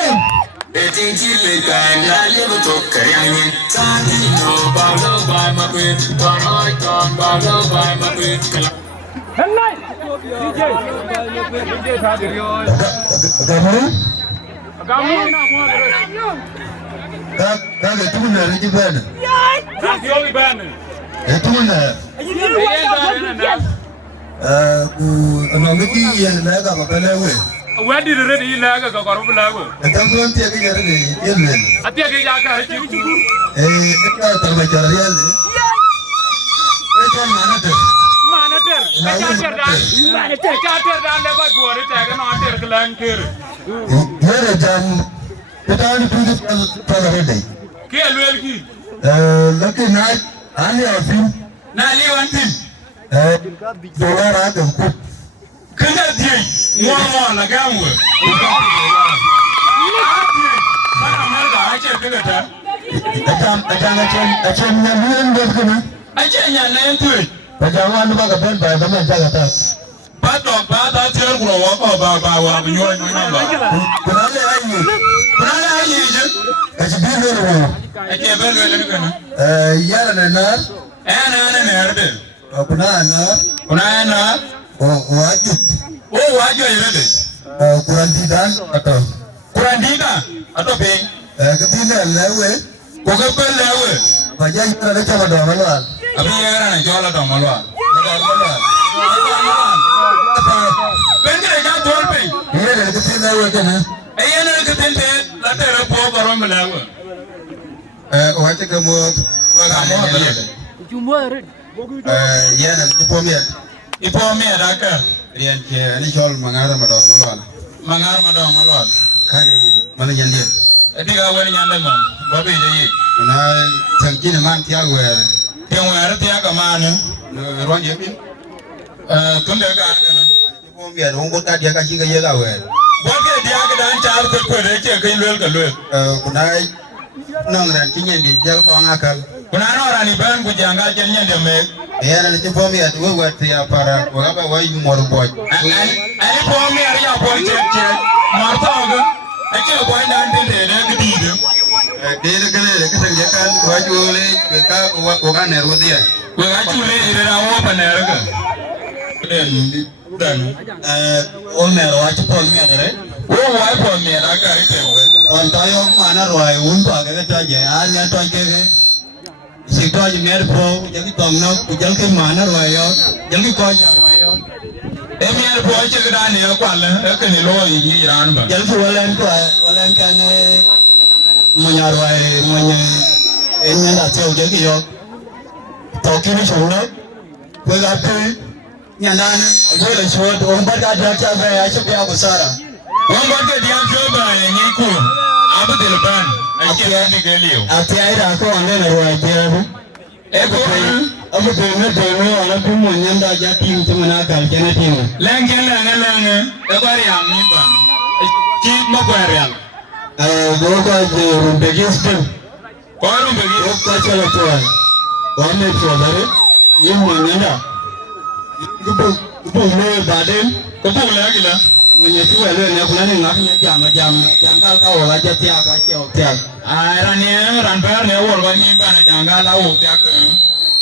Betting chili guy, I live to carry Sandy, no, Balo by my queen, don't I don't Balo by my queen. Where did it really lag a coroblago? I don't want to get it. I think I got it. Lucky night, I have him. Nali one thing. Kena dia, muam la kamu. Mana mana aja kena dah. Aja yang lain tu. Pada tiada guru bawa menyuai nama. Kenapa aja je? Aja belu ni kena. Ya lenar. Enak deh. Kuna Wajib. Oh wajib ya deh. Kurantidan atau Kurandina atau peng. Ketika lewe. Kokepel lewe. Baca kita ada cara doa maluan. Abi yang mana jual atau maluan? Peng kita jangan jual peng. Ini dari ketika lewe kan? Iya dari ketika latar repo baru melawe. Wajib kamu. Ya nanti pomiat. Ipo ada ke? Rian ke ini jual mengarah mador maluan. Mangar madong maluan. Kali mana jandir? Edi kawan nyanda mam. Babi jadi. Nah, sangkin man tiang wer. Tiang wer tiang kemana? Ruang jepin. Tunda ke ana. Pomiat, orang kota dia kasih ke jaga wer. Babi dia ke dan car ke rece ke luel ke luel. Kunai nang ran kinyen di jal ko ngakal. Kuna orang ni ban bujanggal jenya demek. Ya nanti pomiat gua buat tiap para gua apa wai mor boy. Ani pomi ari ya boy cek. Marta aga. Aje boy dan de gede. Dia kena kita jangan gua jual kita gua kan neru dia. Gua ajule ire rawo paner ke. Dan On neru aja pomiat deh. oh wai pomi ada ke ite we. On tayo mana roai untuk agak saja. Anya tu aja ke. Situ aja mer pro jadi tomno ujal ke mana roai yo. Jadi kau roai yo. Emiar boy cek dan ya kwala. Ke ni lo yi ran ba. Jadi walan kan menyarwai enya dah tahu jadi yo. Toki ni shono. Gua gapi nyalan gua le shot orang berada di atas saya supaya besar. Wan ba ke dia coba ni ku. Abu delban. Aje ni gelio. Ati aida ko ande na ruwa dia. Eko Abu dene ana pun nyanda aja tim cuma kal kena tim. lengen lengen. Eko ari am ni ba. Ki mo ko ari am. Gua ko je rumpe gespen. Ko rumpe gi. Gua ko chala tuan. Wame tuan ye nyanda. Kupu le baden. Ko bu lagi lah. Mwenye tuwe leo ni kuna ni ngafnya jam kau aja tiap tiap. Ran ber ne wor ba ni ba na janga la wo ta ke.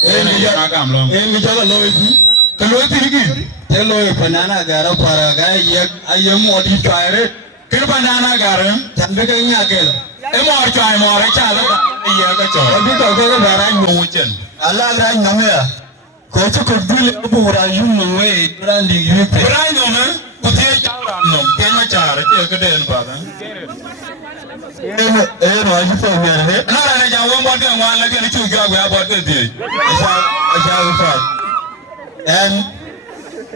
Ni ja gam lo. Ni jaga loe tu. Ke lo ti gi. Te loe panana gara para ga ye aye mo di twaire. Ke ba na na gar. Jambe ka nyakel. E mo chai mo re cha la ye ka cho. Abi ka ga bara Nyu chen. Allah ra nyamya. Ko tu ko dule bu ra yum no we brandi yute. Bra nyu na ku te cha ran no. Ke ma cha re ke den ba da. No aji fo mi ane. Na ra ne ja wo mo ke wan la ke ni chu ga ga ba ke ti. Aja ufa. En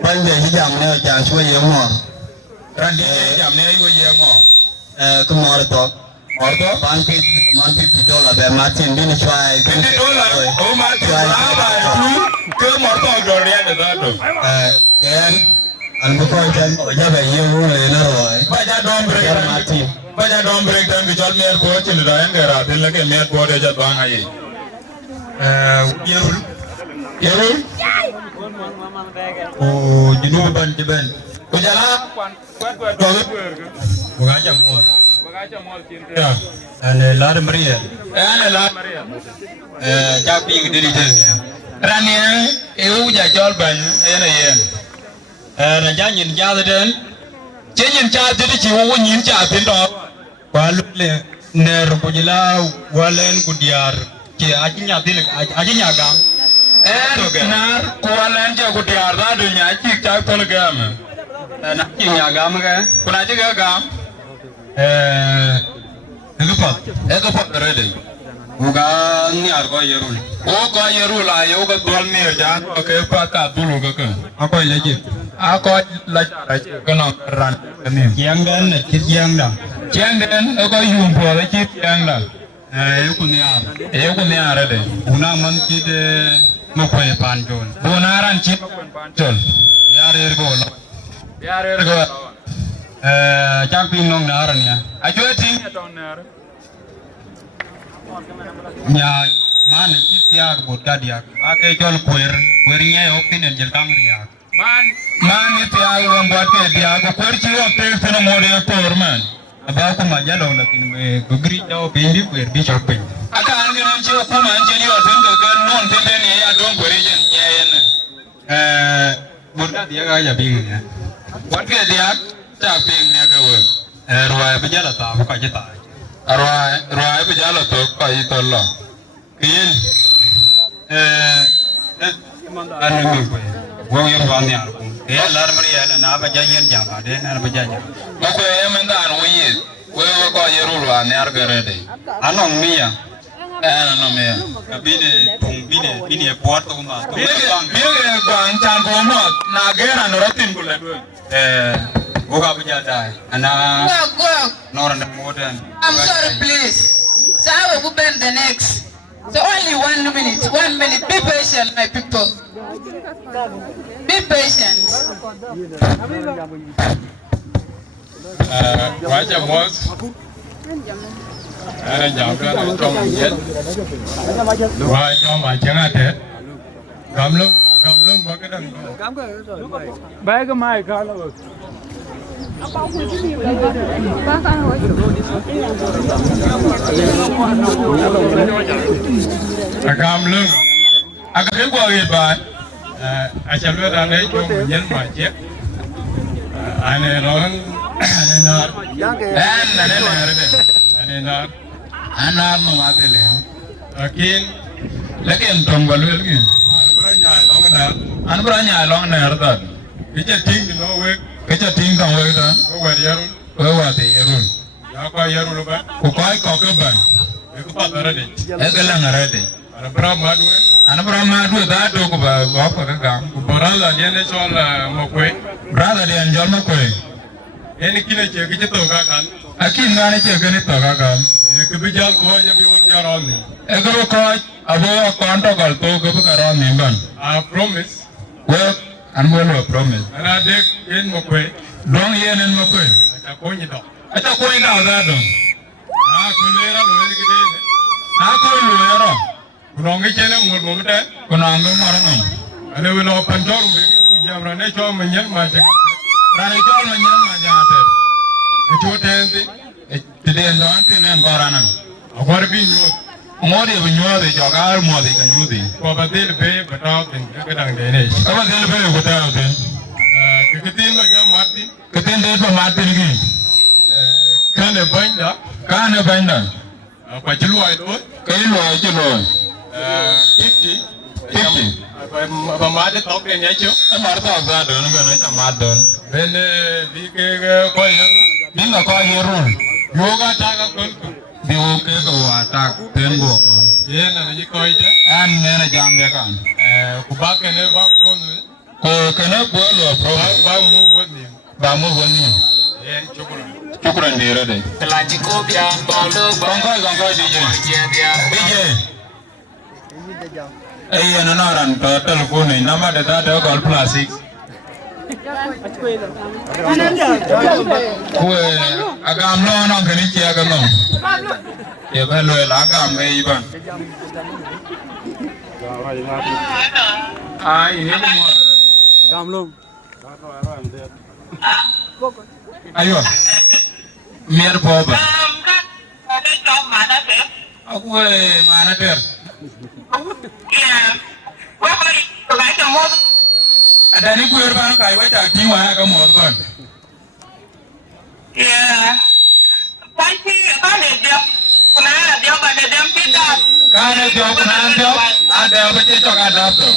panje hijam ne ja shwe ye mo. Ran de jam ne yo ye mo. Ko mo to. Ordo man pi dola be Martin bin try. $50. Oh ma ti ba tu. Ke mo to do re da do. Ken an bu ko jan o jabe ye wo le na roi. Ba ja dom break Martin. Baja dom break dan bijal mer bo chin da en gara tin la ke mer bo de ja bang aye. Yerul. Oh jinu ban ti ben. Ko jala bukan jam mo. ane lar Maria ane lar Maria ja ping diri ten rani e uja jol ban ene yen na ja nyin ja den nyin ja diri ji wo nyin ja tin do walule ner bujila walen kudiar ke ajinya dil ajinya gam nar kualen je kudiar da dunya chi cha tol gam na chi nya gam ga kuna ji ga gam Egapat rede. Uga ni argo yerul. Uga yerul ayo uga dol mi ja ke pa ka dulu ga kan. Ako leji. Ako la kana ran ni. Yang dan yang da. Yang dan uga yum po da chi yang da. Ku ni ar. Ku ni ar de. Una man chi de mo ko e pan jon. Una ran chi pan jon. Yar ergo. Yar ergo. Chak ping nong nar nia. Ajo ting ton nar. Nya man tiya bot ka dia. Ake jol kuer nya ok tin jel tang ria. Man tiya wong bot ke dia ko kuer chi ok te sono mode tor man. Aba ko ma jalo la tin me gugri jaw bindi kuer bi chok pin. Aka an ge nan chi ko man je ni o tin ga non tin ne ya don kuer jen nya yen. Bot ka dia ga ya bi nya. Bot ke dia Chak ping ne ga wo roi ba jala ta ko ji ta roi ba jala to ko yi to lo kin an mi ko wo yor wa ni ar ko lar mari ya na ba jayen ja ba de na ba jayen ko ko e men dan wo yi wo ko yeru wa ni ar ga re de anong mi ya no me bine tung bine pot ko ma to bine bang chan ko mo na ge na no ratin ko le Buka bujada, ana. Nora na modern. I'm sorry, please. So I will bend the next. So only 1 minute. 1 minute. Be patient, my people. Be patient. Wacha mos. Ana jamka na chong yet. Wa chong ma changa te. Gamlung bagadang. Bay cái mai khá là được. Agam lưng, agam cái qua hiện bài, achal về ra đấy cho mình nhân bài chết, anh này nói, anh nói, anh nói mà thế này, kiên, lấy cái trồng vào luôn cái, anh bữa nhà long này rồi đó, cái chuyện tiếng nó về. Kecha ting tang we ta ko wa yarul we wa te yarul ya ko yarul ba ko ko ban e ko pa dara de e ga la ngara de ana bra ma du da do ko ba ko ka ga ko bra la de ne so la mo ko bra la de an jol mo ko e ni kine che ke to ga kan akin na ne che ke ni to ga ga e ke bi jal ko ya bi wo ya ro ni e ko abo ko an to gal to ko ka ro ni ban I promise we and we will promise. And I did in Mokwe. Don't hear in Mokwe. I point it out. I took point out that. I couldn't I couldn't Long Channel would move that. Konanga Marano. And they will open door with Yamranation Manyan Magic. Ranichon Manyan Majate. It would end today and Dontin and Korana. What have been you? More than you are the Jogar, more than you do. But they'll pay, but out in Kukadang Danish. I was going to pay without them. Kikatin like Martin, Katin did for Martin again. Can they bind up? Can they bind up? But you know, I do. Can you know? 50. But Martin talking at you. I'm not talking about it. Then the Binga call your room. Yoga Taga. Di oke ko atak tengo ye na ni ko ite an ne na jam de kan ku ba ke ne ba ko ke ne bo lo pro ba mu woni ye chukran de re la ji ko bia ba lo gongo DJ ye na na ran to telephone ni na ma de da de call plastic Kue agam lo nong kini cia agam lo. Ya belo agam me iban. Ini semua. Agam lo. Ayo. Mier boba. Ada job mana ter? Aku mana ter? Iya. Wah, kalau kamu Ada ni kuir bang kai wajah kiwa kamu kan? Iya. Pasti kan dia pada jam tidak. Kan job nanti ada bececok ada tu.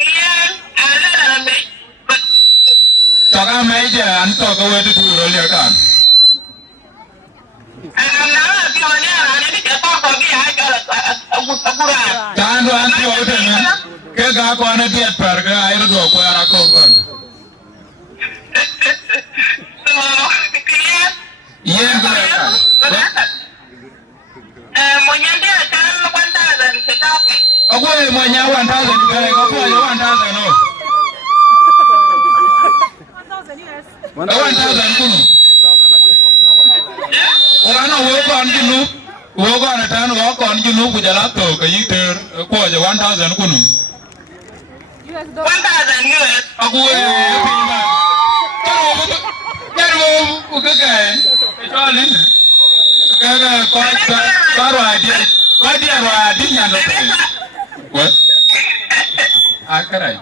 Iya, ada dalam ni. Coba meja anto kau itu dulu lihat kan? Jangan lu anti order kan? Kega aku ane diet perga air dua kau arah kau kan? Iya boleh kan? Maunya dia jangan lupa dan setapi. Aku mau nyawan tahu juga, aku mau nyawan tahu no. Nyawan tahu kuno. Orang orang kan jenuh, orang ada tan orang kan jenuh kujalan tu, kayak ter, aku aja 1,000 kuno. 1,000 US. Aku pinjam. Kalau bukan kan, kecuali kalau dia nyanda tu. What? Akarai.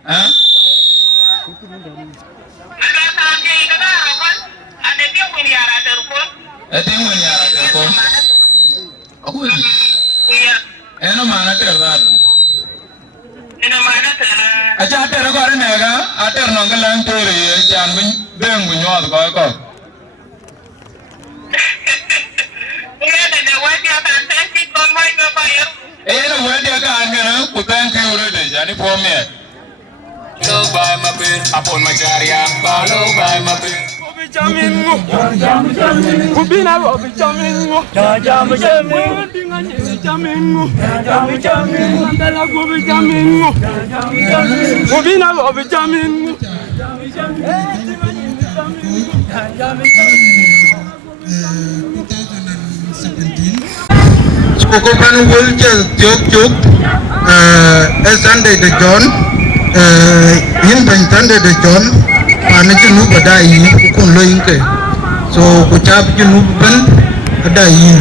Hah? Ada yang menyara telepon. Aku ini. Eno mana terbaru? Aja ada orang ni kan? Ada orang kelang teri, jangan beng bunyol kau. Dia kan kan? Kutang kau ada, jadi pomer. Follow by my bin, upon my chariya. Follow by my bin. Jamingo, kubina robi jamingo, jamingo, jamingo, jamingo, mandala kubi jamingo, kubina robi jamingo, Spokopan wheelchair juk Sunday the John Sunday the John ane junu badai kun loinke so kuchap junu ban badai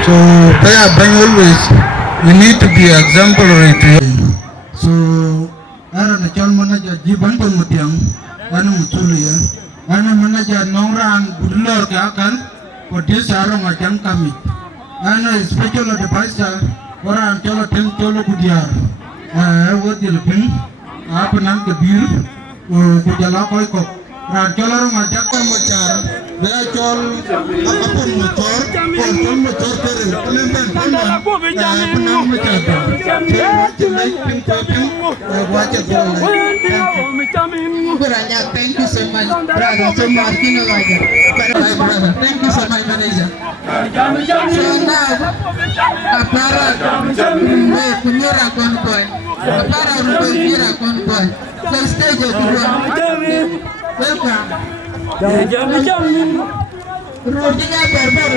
so kaya ban always we need to be exemplary to so ara na chal manager jiban pon mutiang ane mutulu ya ane manager nongran budlor ka kan kodis aro ngajang kami ane special advisor orang chalo tem chalo kudiar wadil pin apa nang kebir kujala koi kok rancolar ngajak ko mocar bea col apapun motor kon motor tere kelemben penang mocar beranya thank you so much brother so much kino lagi brother thank you so much manager so now kapara kunyera kon koy kapara kunyera kon koy stage welcome rotinya barbar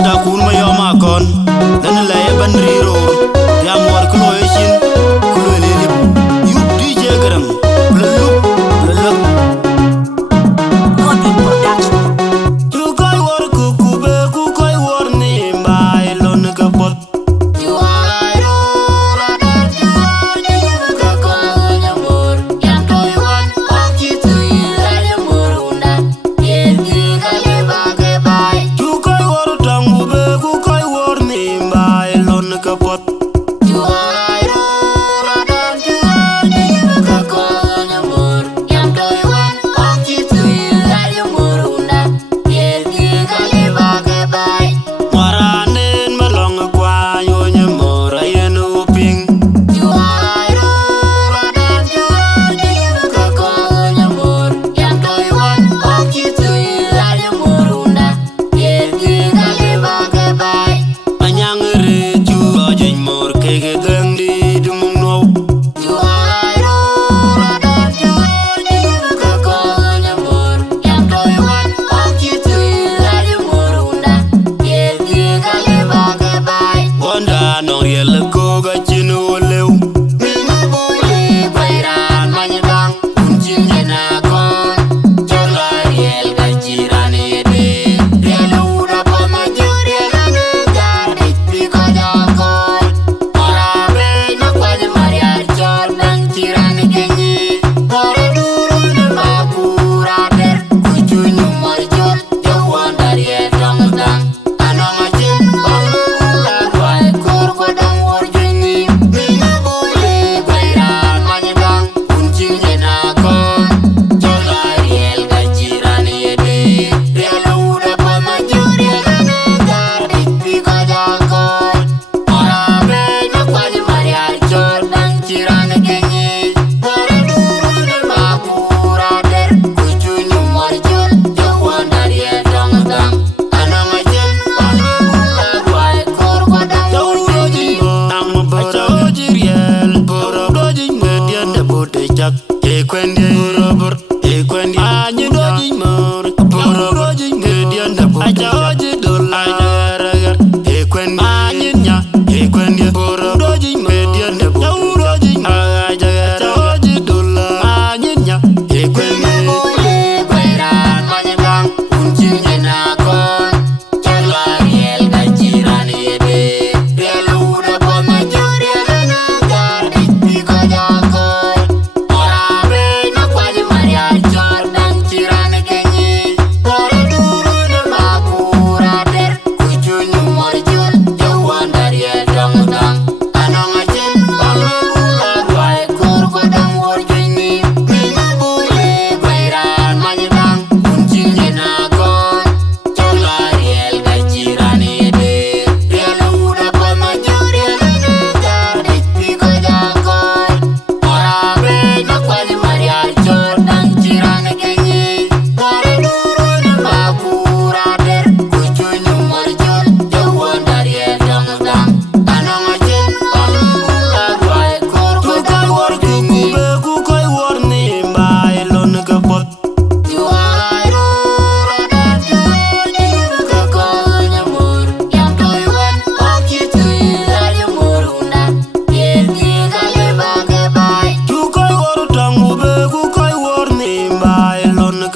da kun ma yo ma kon dan la ye ban riro ya mor kulo yeshin kulo le yu DJ garam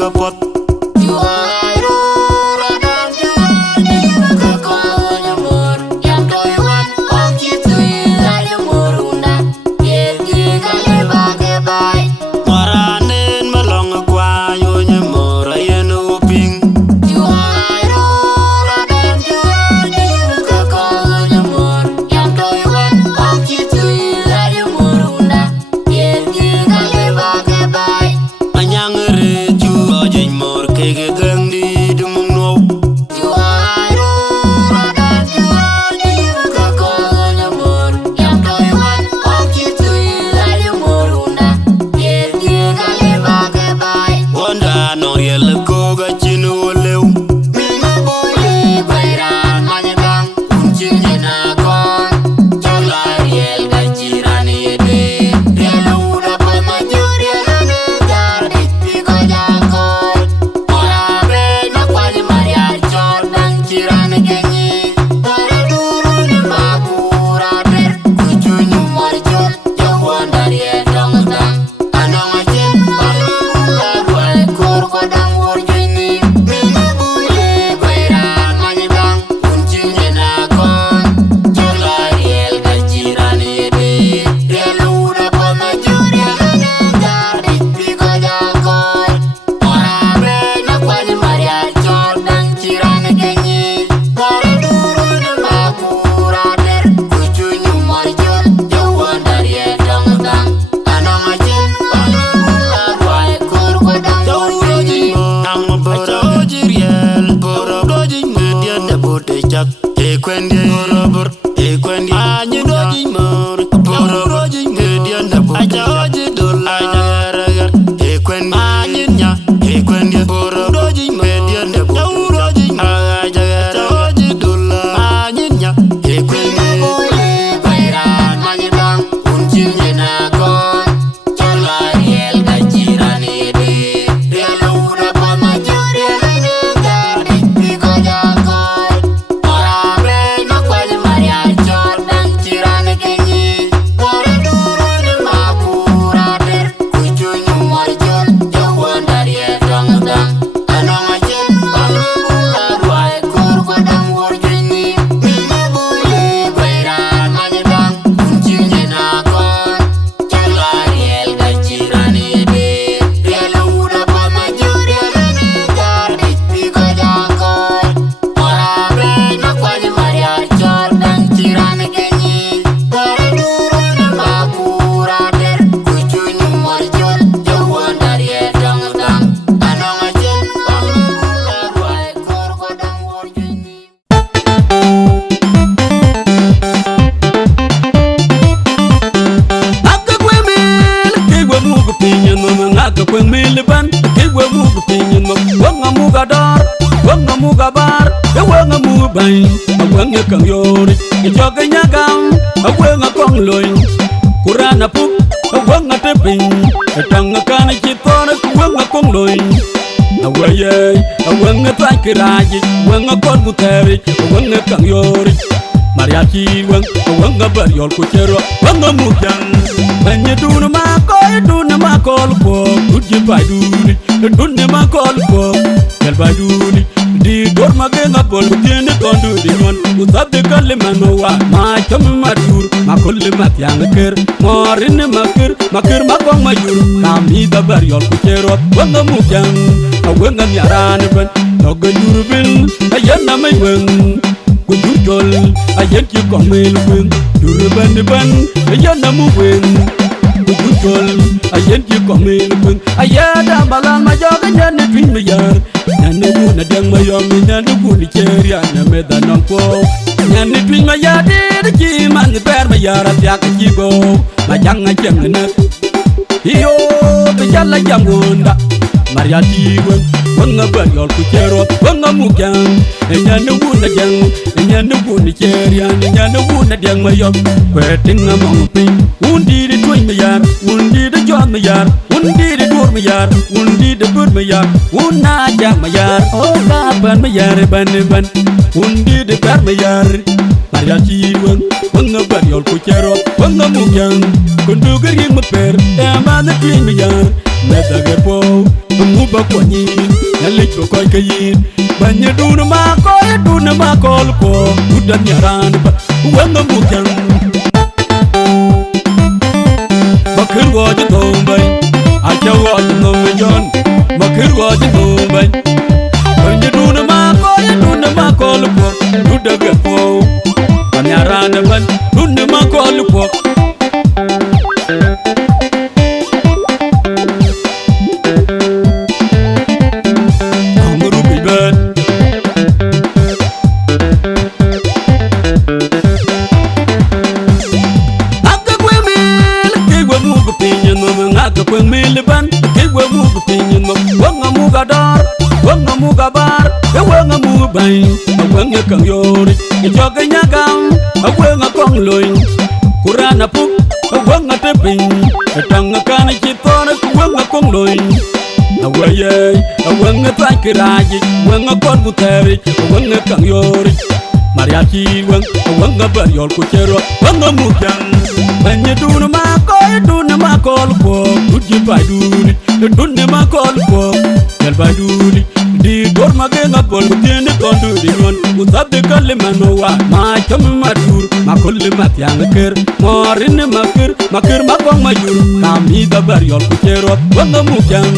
kapot. Kiraji, wanga kon muteri, wanga kang yori. Mariachi wanga bariol kuchero, wanga mujang. Banye duna makol po, uji baiduni, dunne makol po, kel baiduni. Di dor magenga bol, tiene kondu dingon. Usabe kale manowa, ma chami madur, makolle matyang ker, morin makir makong mayur. Kami da bariol kuchero, wanga mujang, wanga nyarane ben. Noga jurubin, ayan na may weng. Kujujol, ayan ki kong may lubing. Juruban ban, ayan na mu weng. Kujujol, ayan ki kong may lubing. Ayan na balan majoga nyan na twin mayar. Nyanugu na diyang mayomi, nyanugu ni cherya na medanong po. Nyan ni twin mayar, di ki man ni per mayar at yaka kigo. Majang nga siyang anak. Iyo, bijala yang gunda. Mariachi wanga bariol kuchero, wanga mugyang. Nyanugu na diyang, nyanugu ni cherya, nyanugu na diyang mayom. Kweting na mong ping, undi di twin mayar, undi di john mayar, undi di dur mayar, undi di bud mayar, unna jang mayar, oh kapan mayar ban, undi di per mayar. Mariachi wanga bariol kuchero, wanga mugyang. Kundu gering maper, ema na twin mayar. Meta gepo, muba kwanyi. kayin banya duna ma kol ko udan yaran ba wanga bukan bakir wajin tombay aja wajin nomejon bakir wajin tombay banya duna ma kol ko udan ga ko ban yaran ban duna ma kol ko Awang kang yori, joga nyagam, awang kong loin, kurana puk, awang teping, tang kana chitona, awang kong loin, awaye, awang takiraji, awang kon buteri, awang kang yori, mariachi awang bariol kuchero, awang mukang, banya duna ma kol ko, uji baduli, duna ma kol ko, jal baduli. Di dor magenga bol tiene kondu di non utabe kalle manowa ma cham madur ma kolle matyang ker morin makir makong majur kami da bariol kuchero wanga mukang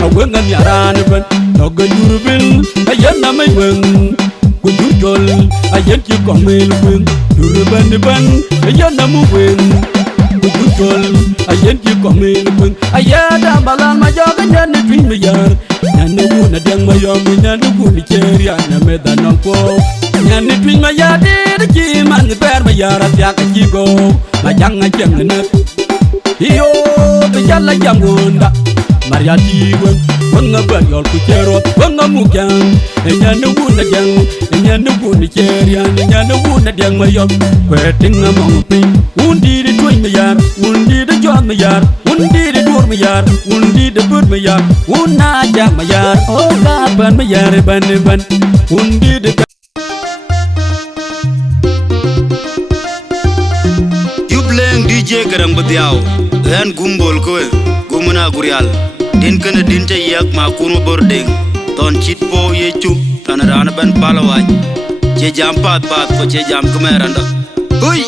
awenga nyaran ban doga jurbil ayen na mai weng kujur jol ayen ki komel weng jurban ayen na mu weng kujur jol ayen ki komel weng ayada balan ma joga nyan twin me yar nyane wuna deng mayom nyane wuni cheria na meda nonko nyane twin ma yadi ki man ber ma yara ya ka jigo ma janga jengna iyo be jalla jamgonda maria tiwen wanga bariol ku chero wanga mukang nyane wuna jang nyane wuni cheria nyane wuna deng mayom kweting among pin undi de twin ma yar undi de jon ma yar undi de dur ma yar undi de bud ma yar una jang ma yar oh ka ban ma yar ban undi de you playing DJ garang badiao len gumbol ko gumuna gurial din kana din te yak ma kuno bordeng ton chitpo yechu tanarana ban palawaj je jam pat ko je jam kumeranda hui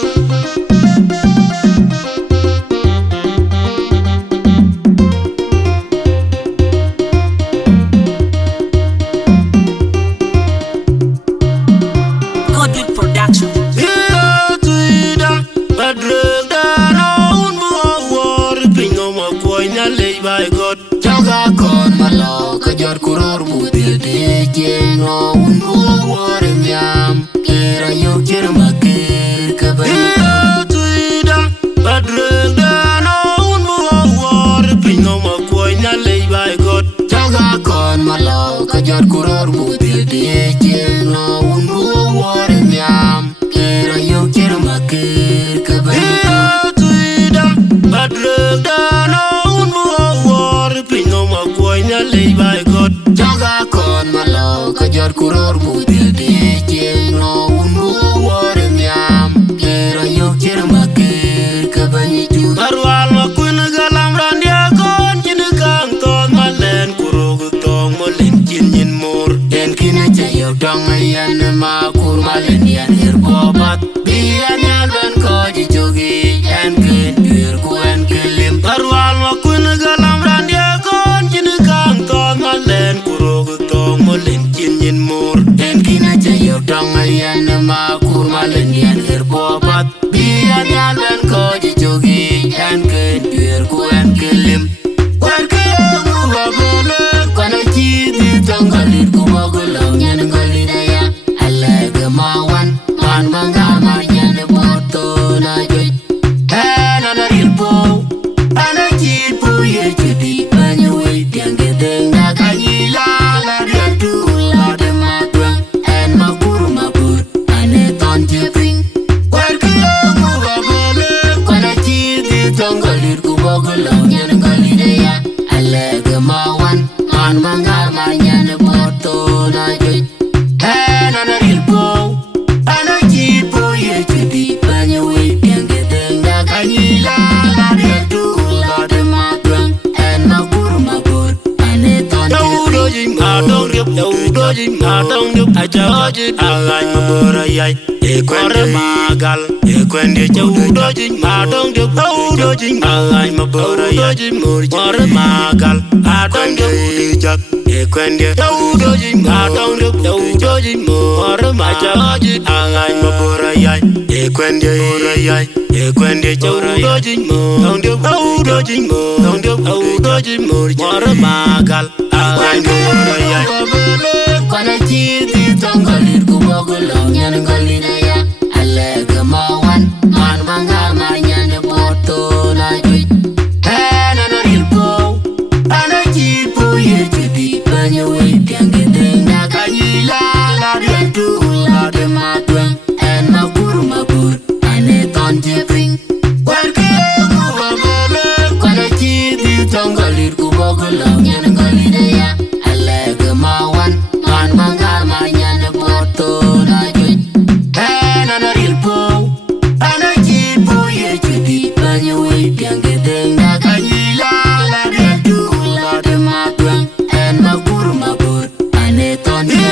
kuror budil de jeno unbu war nyam kera yo kirma kir kabay tuida badrega no unbu war pino ma koy na lay bay god jaga kon malo ka jor kuror budil de jeno unbu war nyam kera yo kirma kir kabay tuida badrega no unbu war pino ma koy na lay bay jaga kon malo ka jor kuror budil de jeno unbu war nyam kera yo kirma kir kabani ju barwal ma kun galam randia kon jin kang ton malen kurog tong molen jin mor en kina jayo dong yan ma kur malen yan her bobat bian yan ben ko ji jogi en kin pir ku en kilim barwal ma kun galam randia kon jin kang ton malen molen jin mor en kina jayo dong yan ma kur malen yan her bobat bian yan ben ko ji jogi en kin pir ku en kilim war ke mu babole kana ji di tangalit ku bagolo nyan galida ya alaga mawan man manga ma yan boto na joy ana na ilpo ana ji pu ye judi banyu we tiange denga kayila la tu la de madra en maguru mabur ane ton jeping war ke mu babole kana ji di tangalit ku bagolo nyan galida ya alaga mawan man manga ma yan boto na joy ana na ilpo ana ji pu ye judi banyu we tiange denga kayila la tu la de madra en maguru mabur ane ton doji ma dong dip dau doji ma dong dip ajaji agai mabora yai ekwende magal ekwende chau doji ma dong dip dau doji agai mabora doji mor magal adong dip jak ekwende dau doji ma dong dip dau doji mor majaji agai mabora yai ekwende ora yai ekwende chau doji mo dong dip dau doji mo dong dip dau doji mor magal agai mabora yai Kona chiti tongalir kubogulo nyan galina ya alega mawan man mangar mar nyan porto na jui ana no rilpo ana chipo ye chiti banyo we tiange denga kanyila la dentu la de matwen en mabur ane tonje pring warke kubabele kona chiti tongalir kubogulo nyan galina ya alega mawan mangar marnyane porto na jui ana no rilpo ana chipo ye chudi banyo we tiange denga kanyila la dentu la de matwen en mabur ane tonje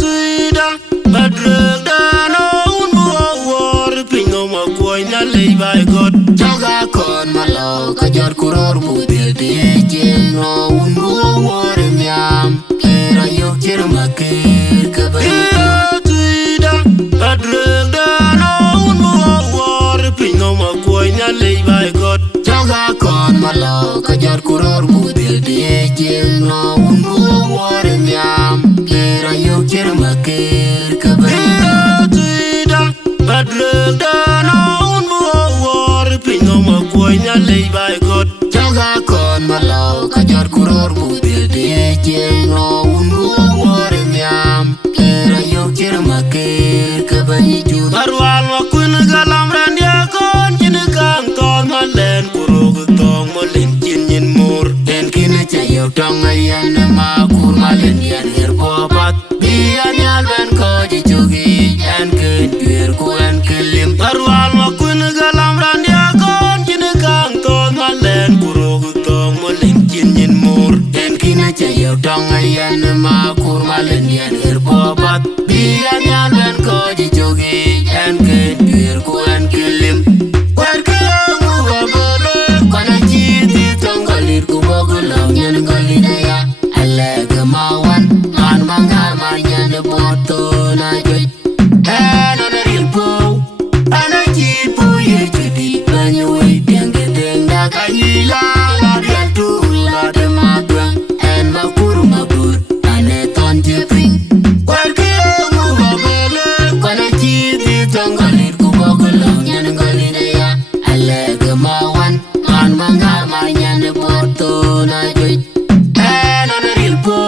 tuida badreg dano un war pingo ma koy na lay by god joga kon malo ka jor kuror budel de jeno un war nyam era yo quiero makir ka tuida badreg dano un war pingo ma koy na lay by god joga kon malo ka jor kuror budel de jeno un war nyam era yo quiero makir ka tuida badreg dano un war pingo ma koy na lay by god joga kon malo ka jor kuror budel de jeno un war nyam era yo quiero makir ka Arwal wa kun galam randia kon jin kang ton malen kurug tong molen kin mur en kine chayo tong ayan ma kur malen yan her popat biya nyal ben ko ji chugi en ken pier ku en kelim Arwal wa kun galam randia kon jin kang ton malen kurug tong molen kin mur en kine chayo tong ayan ma kur malen yan her popat biya nyal ben ko ji chugi en ken pier ku en kelim warke mu babole kona chiti tongalir ku bogulo nyan galina ya alega mawan man mangar mar nyan porto na joi ana no rilpo ana chipo ye chudi banyo we tiange denga kanyila la dentu la de matwen en mabur ane tonje pring warke mu babole kona chiti tongalir ku bogulo nyan galina ya alega mawan man mangar mar nyan porto na joi ana no rilpo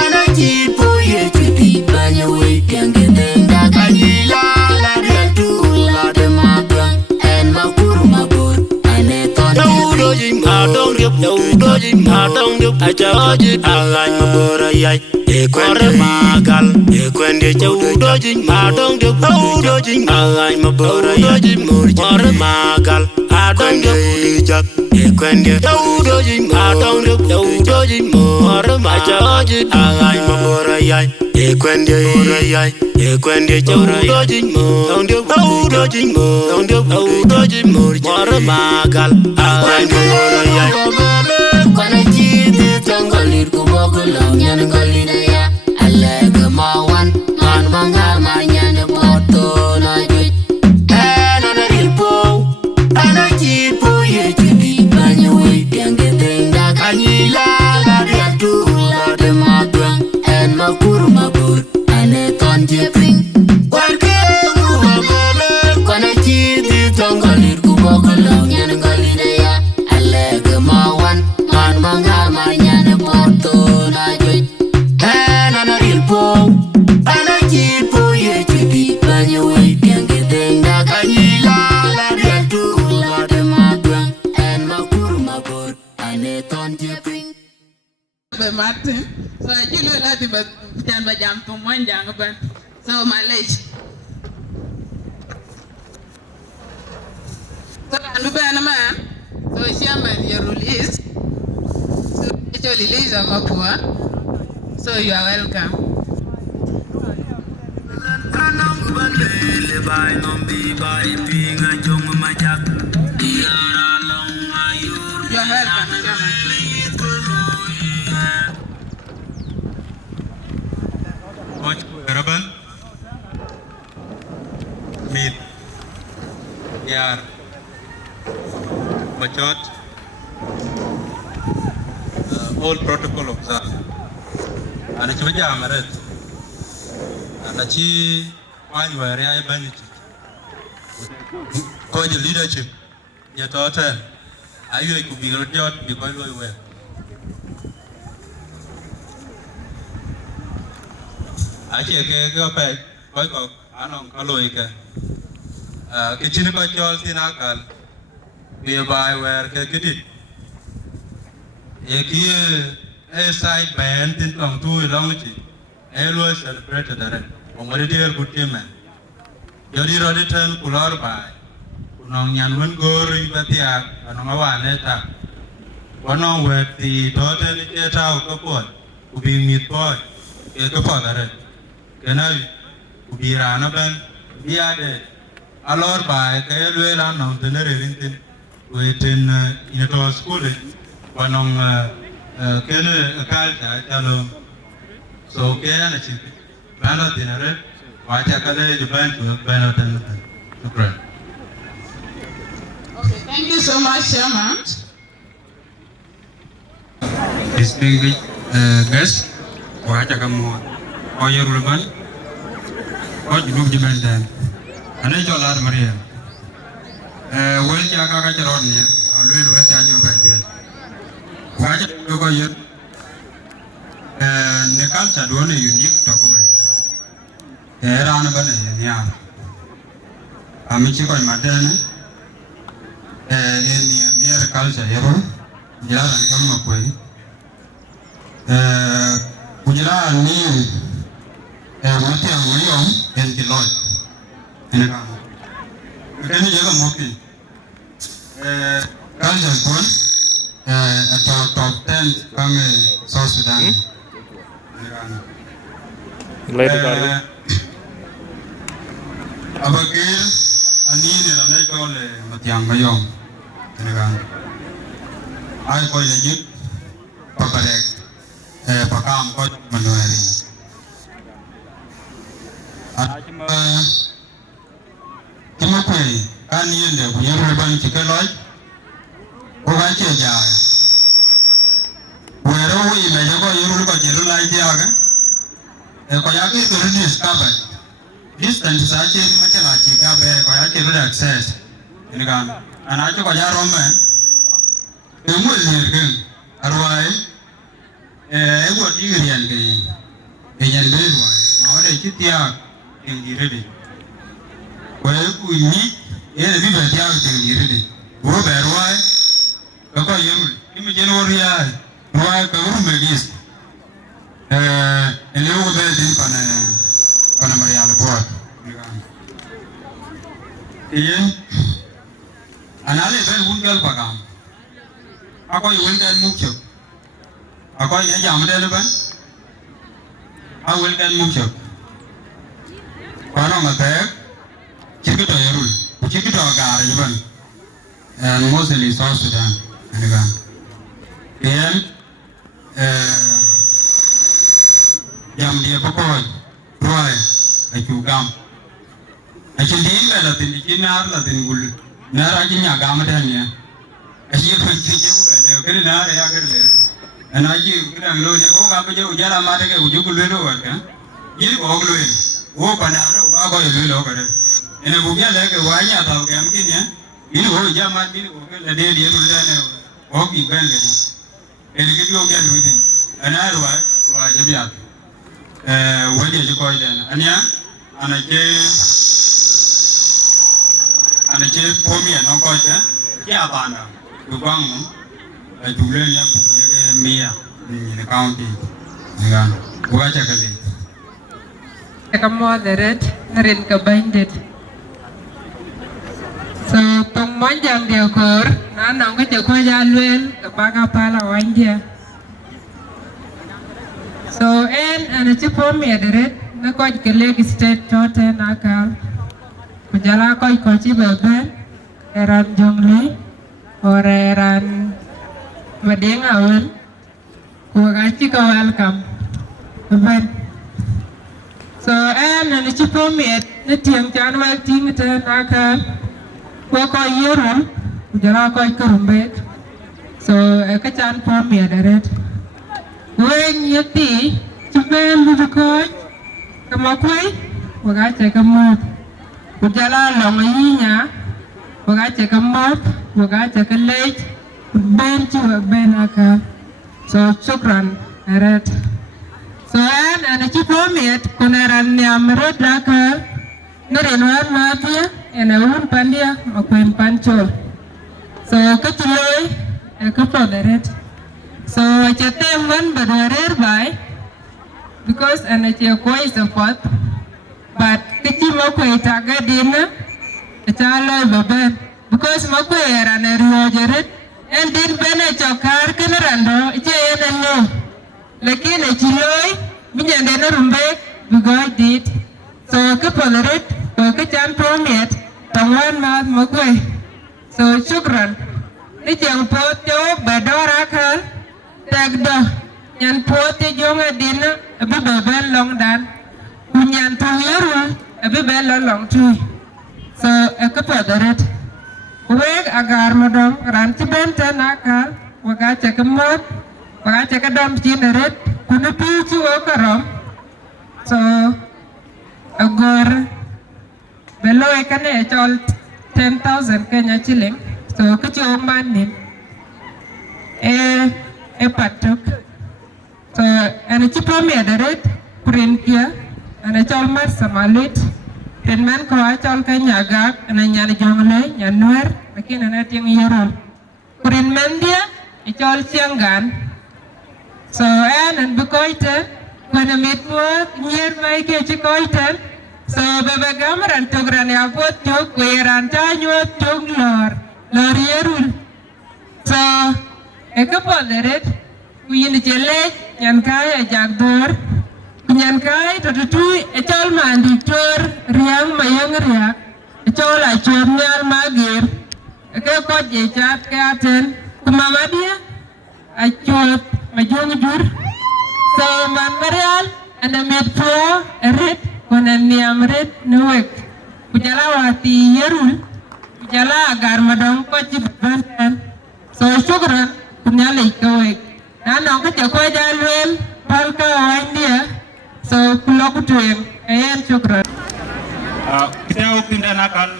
ana chipo ye chudi banyo we tiange denga kanyila la dentu la de matwen en mabur ane tonje doji ma dong dip doji ma dong dip ajaji agai mabora yai ekwende magal ekwende chau doji ma dong dip doji agai mabora doji mor magal adong dip jak ekwende chau doji ma dong dip doji mor majaji agai mabora yai ekwende ora yai ekwende chau doji mo dong dip doji mo dong dip doji mor magal agai mabora yai kona chiti tongalir ku bogulo nyan galina ya alega mawan man mangar mar nyan porto na joi ana no rilpo ana chipo ye chudi banyo we tiange denga kanyila la dentu la de matwen en mabur ane tonje pring warke mu babole kona chiti tongalir ku bogulo nyan galina ya alega mawan man mangar mar nyan porto na joi ana no rilpo ana chipo ye chudi banyo we tiange denga kanyila la dentu la de matwen en mabur ane tonje pring Be Martin, so I kill you lati ba yan ba jam to mo jang ba. So malage. So anu ba na man. So chairman your release. So actually release ama kwa. So you are welcome. You're welcome, Chairman. Much Raban Meet Yar Machot all protocol observed. And it's very amaret. And achi wine where I bandage. Call the leadership. Your daughter. Are you could be your job because you were. I can't go back. I don't call it. Kitchen by Charles in Akal. Nearby where Kakit. A side band in from 2 longitude. Always celebrated that. On what it is good man. Jody Roditon, Pular by. Nong Yan Win Gory Batiak, and on our letter. One on where the daughter get out of board, who be meat boy, get a father. Canal, who be Ranaban, be added. A lord by Kaelwell and on the Nerrington, waiting in a school. One on Kenny a culture, so can a chip. Banner dinner, watch a college band to a banner than to cry. Okay, thank you so much, Chairman. Distinguished guests, watch a come on your ribbon, watch look the band. And I told her Maria. Well, Jacka Rodney, I will watch your band. Watch look at you. The culture do only unique talk away. Around a banner, yeah. I'm a chicken, Madame. Near the culture, Hero, Jara and come up with. Kujira knew what William and the Lord. And again, you have a mocking. Culture good. At top 10 from South Sudan. Later, Abagir, Anin, and I call Matiang Mayom. I call it Papadek, Pakam, Manuari. Timothy, Anian, we have a bunch of Chikaloi. Ogache Jar. Wherever we may go, you look at your light yaga. A Koyaki is already discovered. Distance such a Machalachi Gabe, Koyaki access. In a gun. And I took a Yaron man. The Muslim, otherwise, what you can be. Agent Bidwine, now they keep the ark in the ready. Well, we meet, yeah, the people in the ready. Go there, why? Because you January, why go room this? And you were there in Panamaria board. Ian, and I live in Wungal Pagam. I call you Winter Mucho. I call you Yam. I will get Mucho. Panama there, Chiquito Yarul, Chiquito Gar, and mostly South Sudan. Then, Yam dear Papa, Roy, a Jugam. I should name Latin, Kinar Latin Wood, Narajina Gamatania. As you can see, and I give Load, Yara Matica, you could do work. You go glue, open out, go over it. And a Buga like a Wanya of Gamkinia, you know, Yaman, the day you learn walking bandit. And you go again with him. And I was, what did you call it? Anya, and I gave for me and Uncle Yabana, to Bang, to learn Mia in the county. Watch a moderate, Narinka binded. So, Tom Manjang de Kor, and I'm going to call Yalwell, the Baga Pala Wandia. So and a chipo me aderet na ko ke leg state tote na ka kujala ko chi bebe eran jongle or eran mading awal ko ga chi ko welcome ben so and a chipo me na tiang chan wa ting te na ka ko yeron kujala ko kurumbe so ka chan po me aderet when you see Japan with a coin, come up way, we got take a mop. We got a long year, we got take a mop, we got take a late, bend to a benaka. So, chukran, eret. So, and a chip home yet, Kunaran Yamarot Laka, not in one mafia, and a wound pandia, or Queen Pancho. So, Katuloy, a couple of eret. So I chat them one but rare by because and it's a quite support but kitty moko itaga dinner a child baben because moko era and a roger and did bene chokar kanarando it's a no like in a chiloi minyan dena rumbe because did so couple red because chan promet tangwan mouth moko so chukran it's young pot job bedora Tagda, yan pote jonga dina, a bibel long dan, Kunyan Tawiru, a bibel long tree. So a couple of it. Wake a garmadom, Rantibenta Naka, Wagachaka mop, Wagachaka dump in the red, Kunupu to Okarom. So a gore below a canage all 10,000 Kenya shilling. So could you man a patok. So, and a chipo me at the red, print here, and a child mat samalit, then man ko a child kanyaga, and a yan jongle, yanwer, making an eating year. Print mendia, a child siangan. So, and bukoiten, when a meet work near my kitchen, so Baba Gamma and Togrania put took where and Tanyo took Lord Yerul. So, a couple of it, we in the jelly, Yankai, a jackdoor, Yankai, to two, a tall man, Victor, Riang, my younger Riak, a tall, a chornial magir, a capot, a chat, captain, Kumamadia, a chort, my young jur. So, Mamarial, and a made for a red, when a neam red, no work. Kujalawati Yerul, Kujala, Garmadon, Kochi, Bantan. So, Sugaran. Kunyali kawek. Nano kacha kwa jalwel palka waindia. So kuloku tuwem. Ayan shukran. Kita upinda nakal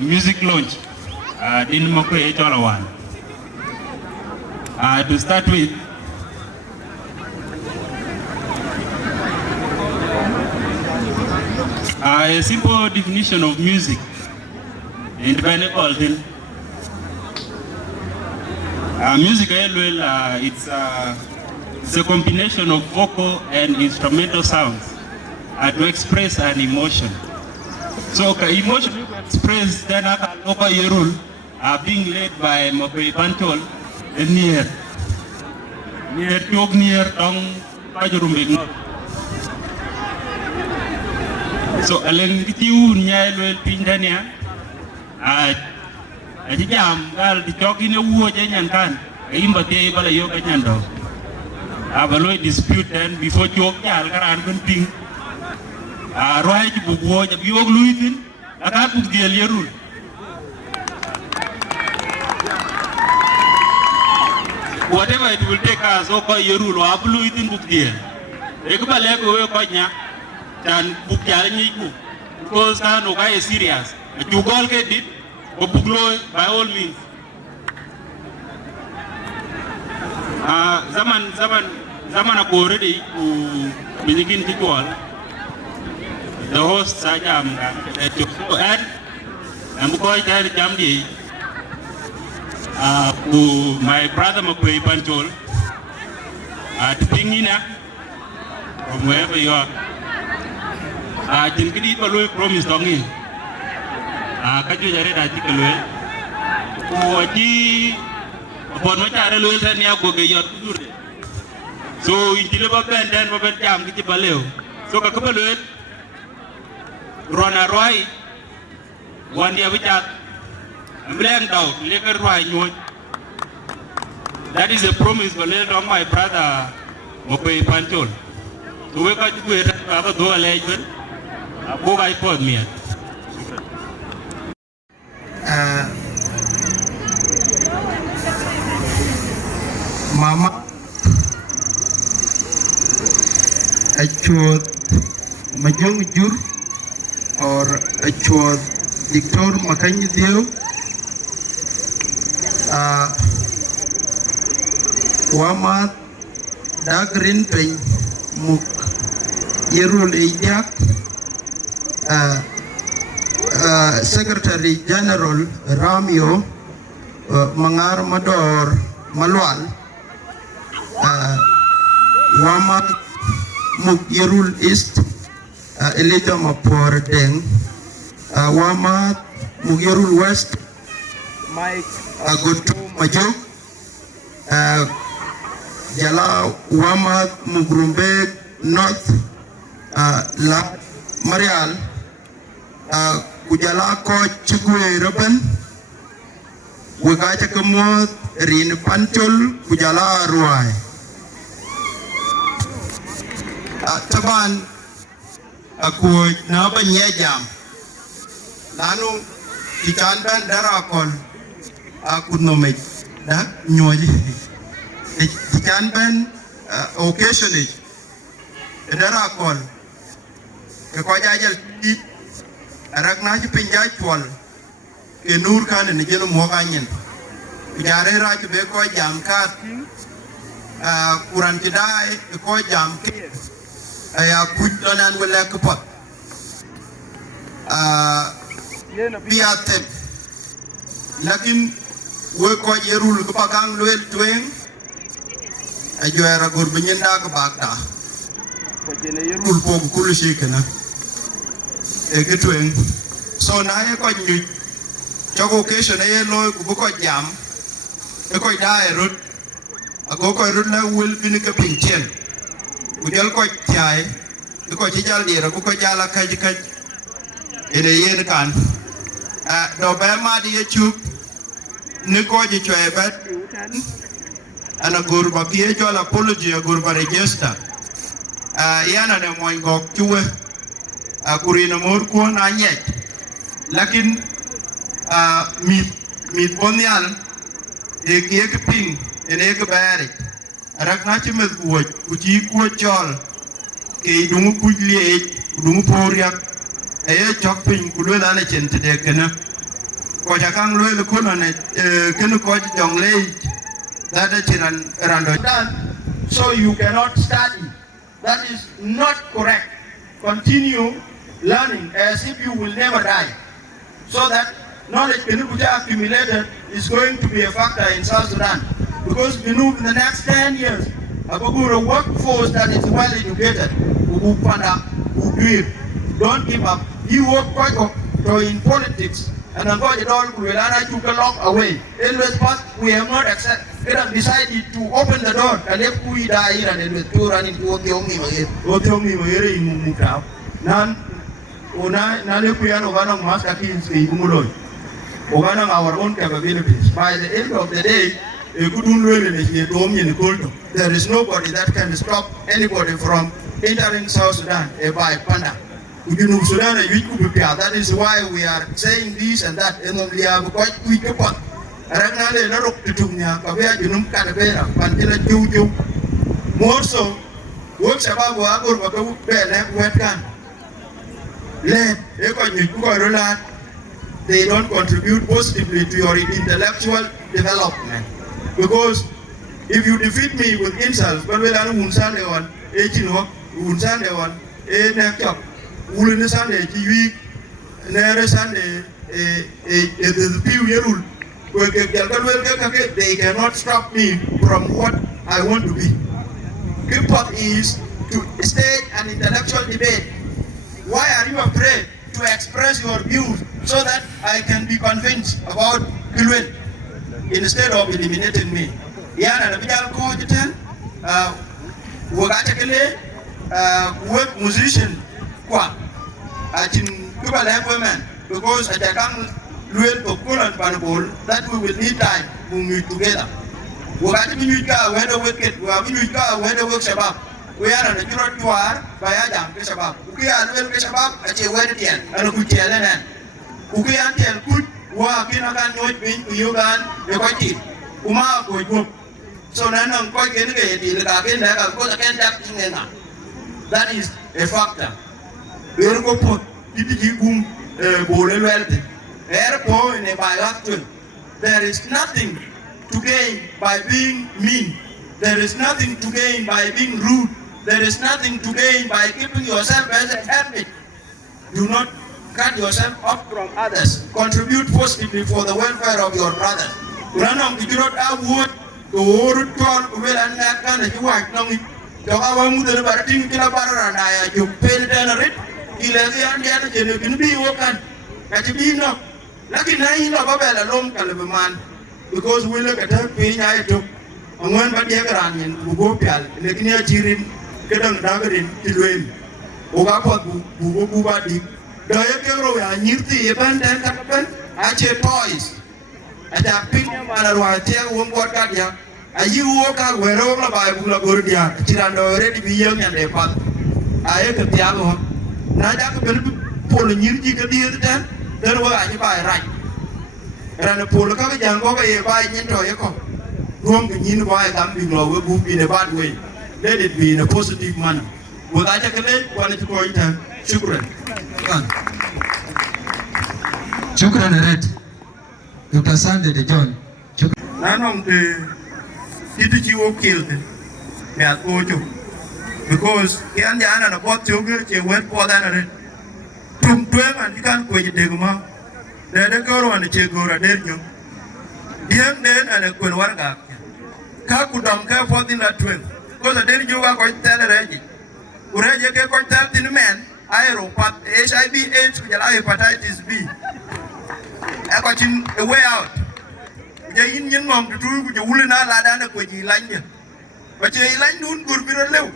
music launch. Din moko echola wan. To start with, a simple definition of music. Independent called music, it's a combination of vocal and instrumental sounds to express an emotion. So, emotion expressed then over Yerul being led by Mokwe Pantol near Tong Pajurumbig. So, Alengitiu Nyalwell Pindania. Aji jam gal di choki ne wuo je nyankan imba te bala yo ka nyando abalo dispute and before chok jal karan kun ping roi ji bugo ja biog luitin aka bug diel yerul whatever it will take us ko yerul wa luitin bug diel e ko bale ko we ko nya dan bug jal nyi ku because kan o ka e serious ju gol ke dit Buglo by all means. Zaman ako already to binigin titual. The host sa jam so and bukoy kaya jam di to my brother Mokwe Panchol to Pingina from wherever you are. Jinkidi paluy promise tongi. Kaju jare dati kalwe ko ji pon ma tare lo tan ya go ge yot dur So in Tilaba Ben then Robert Jam Giti Baleo. So Kakabalut Rona Roy 1 year with that blend out Laker Roy. That is a promise made on my brother Mope Panchol. So we got to do it have a door legend. A book I put me. Mama achuot majong jur or achuot Dictor Makany Dio Wamat Dagrin Peng Muk Yerul Ijak Secretary General Ramio Mangar Mador Malwal Wamat Muk Yerul East Elita Mapor Deng Wamat Muk Yerul West Mike Agotu Majok Jala Wamat Mugrumbe North La Marial Kujala Ko Chikwe Ruben Wagacha Kamot Rin Panchol Kujala Ruai Taban Aku Naba Nyajam Nanu Tichanban Darakon Aku Nomik Da Nyoji Tichanban occasionally Darakon Kakojajal Tit Araknaji Pinjachwal Kenur Kan and Jelo Moganyan Jare Raj Beko Jam Kat Kurantidai Ko Jam Aya Kudonan will like a pot Piatem Lakin Weko Yerul Kupakang Luel Twing Ajuera Gurbinda Bagda Yerul Pog Kulishikana Eketwing So Naya Koyu Choco occasion a loy Kubuko Jam Eko Die Root Agoko Rudla will Vinica Pinchen Ujal Koi Tiai Because Jal Dira Buko Jala Kajika in a year can Dobema Dia Chup Nico Jichuebet and a Gurba Pietro apology a Gurba register Yana de Moingok Chue Kurina Murkun and yet Lakin meet Bonial a cake ping in egg barrack. Araknachimet wood, which equal chol, a dumu kudli, dumu poriak, a chopping Kulan agent to the canoe. Kojakang Lul Kulan, Kenu Koj Jong Lake, that is around. So you cannot study. That is not correct. Continue learning as if you will never die. So that knowledge accumulated is going to be a factor in South Sudan. Because we know in the next 10 years, a workforce that is well educated, don't give up. You work quite in politics, and I'm going to took a long away. In this past, we have not decided to open the door, and if we die here and then we run into Othiomi in Mukau. None, if we are Ovanang master kings in Mumuloi, Ovanang our own capabilities. By the end of the day, there is nobody that can stop anybody from entering South Sudan by Panda. That is why we are saying this and that. More so, works about they don't contribute positively to your intellectual development. Because if you defeat me with insults, but we'll have Sunday one, 18 Sunday one, a neck up, Woolen Sunday, TV, Nere Sunday, the few year rule. They cannot stop me from what I want to be. Kipot is to stage an intellectual debate. Why are you afraid to express your views so that I can be convinced about Kilwin? Instead of eliminating me. Yana the Vijal Kojitan, Wagacha kele work musician kwa atin kubale women because at the come luel to kulan panabol that we will need time to meet together. Wagacha binyuka whether wicked we are binyuka whether work shabab we are on the juror tuar baya jam ke shabab uki alwel ke shabab ache wede tian anu kuchelen uki antel kut wa kinakan nyoj bin yugan e kwati uma ko jup so nanang ko ken ke di ka ken da ka ko ken dak tinga. That is a factor. There go put titi gum bole welte airport in a bilateral. There is nothing to gain by being mean. There is nothing to gain by being rude. There is nothing to gain by keeping yourself as a hermit. Do not cut yourself off from others. Contribute positively for the welfare of your brothers. Ranong you do not have wood to hold to well and that kind of work. Jokawa muda barating kila barana ya jupel denarit ilagi andi ada jenu kini wokan kaci bino lagi naik lo babela lom kalabeman because we look at her pinya itu angwan badia keranjen bugo pial lagi ni ajirin kedang dagarin kiluen oga pot bugo badi daya kero ya nyirti yeban dan katakan aje toys ada pinya mana ruatia uang buat kadia ayi woka wero la ba bu la gordia tirando ready bi yeng yande pat aye ke tiago na ja ko ben pol nyirji ke di tan der wa ayi ba raj ran pol ka jang ko ye ba nyen to ye ko rom ke nyin ba dam bi lo we bu bi ne bad way let it be in a positive manner wa ga ta kale wala ci ko ita shukran red Dr. Sunday de John nanong itu jiwo killed me at ojo because kian jana na pot choge che wet po da na tum twen an kan ko je degma de goro an che goro der nyo dien den an ko warga ka ku dom ka po din la twen ko da der jo ga ko tele reji ureje ke ko tel tin men aero pat HIV AIDS ku jala hepatitis B e ko tin a way out yin yin ngom tu ku wule na la da na ko ji lanje ba che lan dun gur biro lew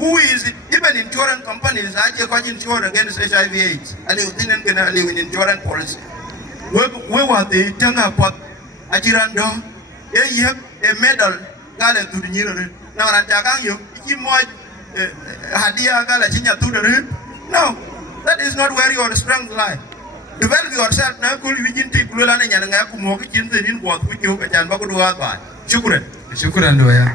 who is it? Even insurance companies aje ko insurance against HIV AIDS ali utinen gena ali in insurance policy we wa de tanga pot ajirando e yeb e medal gale tu nyiro na ran ta kan yo ki mo hadia gala chinya tu de no, that is not where your strength lie. Develop yourself na kul wijin ti kulala na nyana ngaku mo ki chin tin bot ku chu ka chan ba ku duat ba shukran doya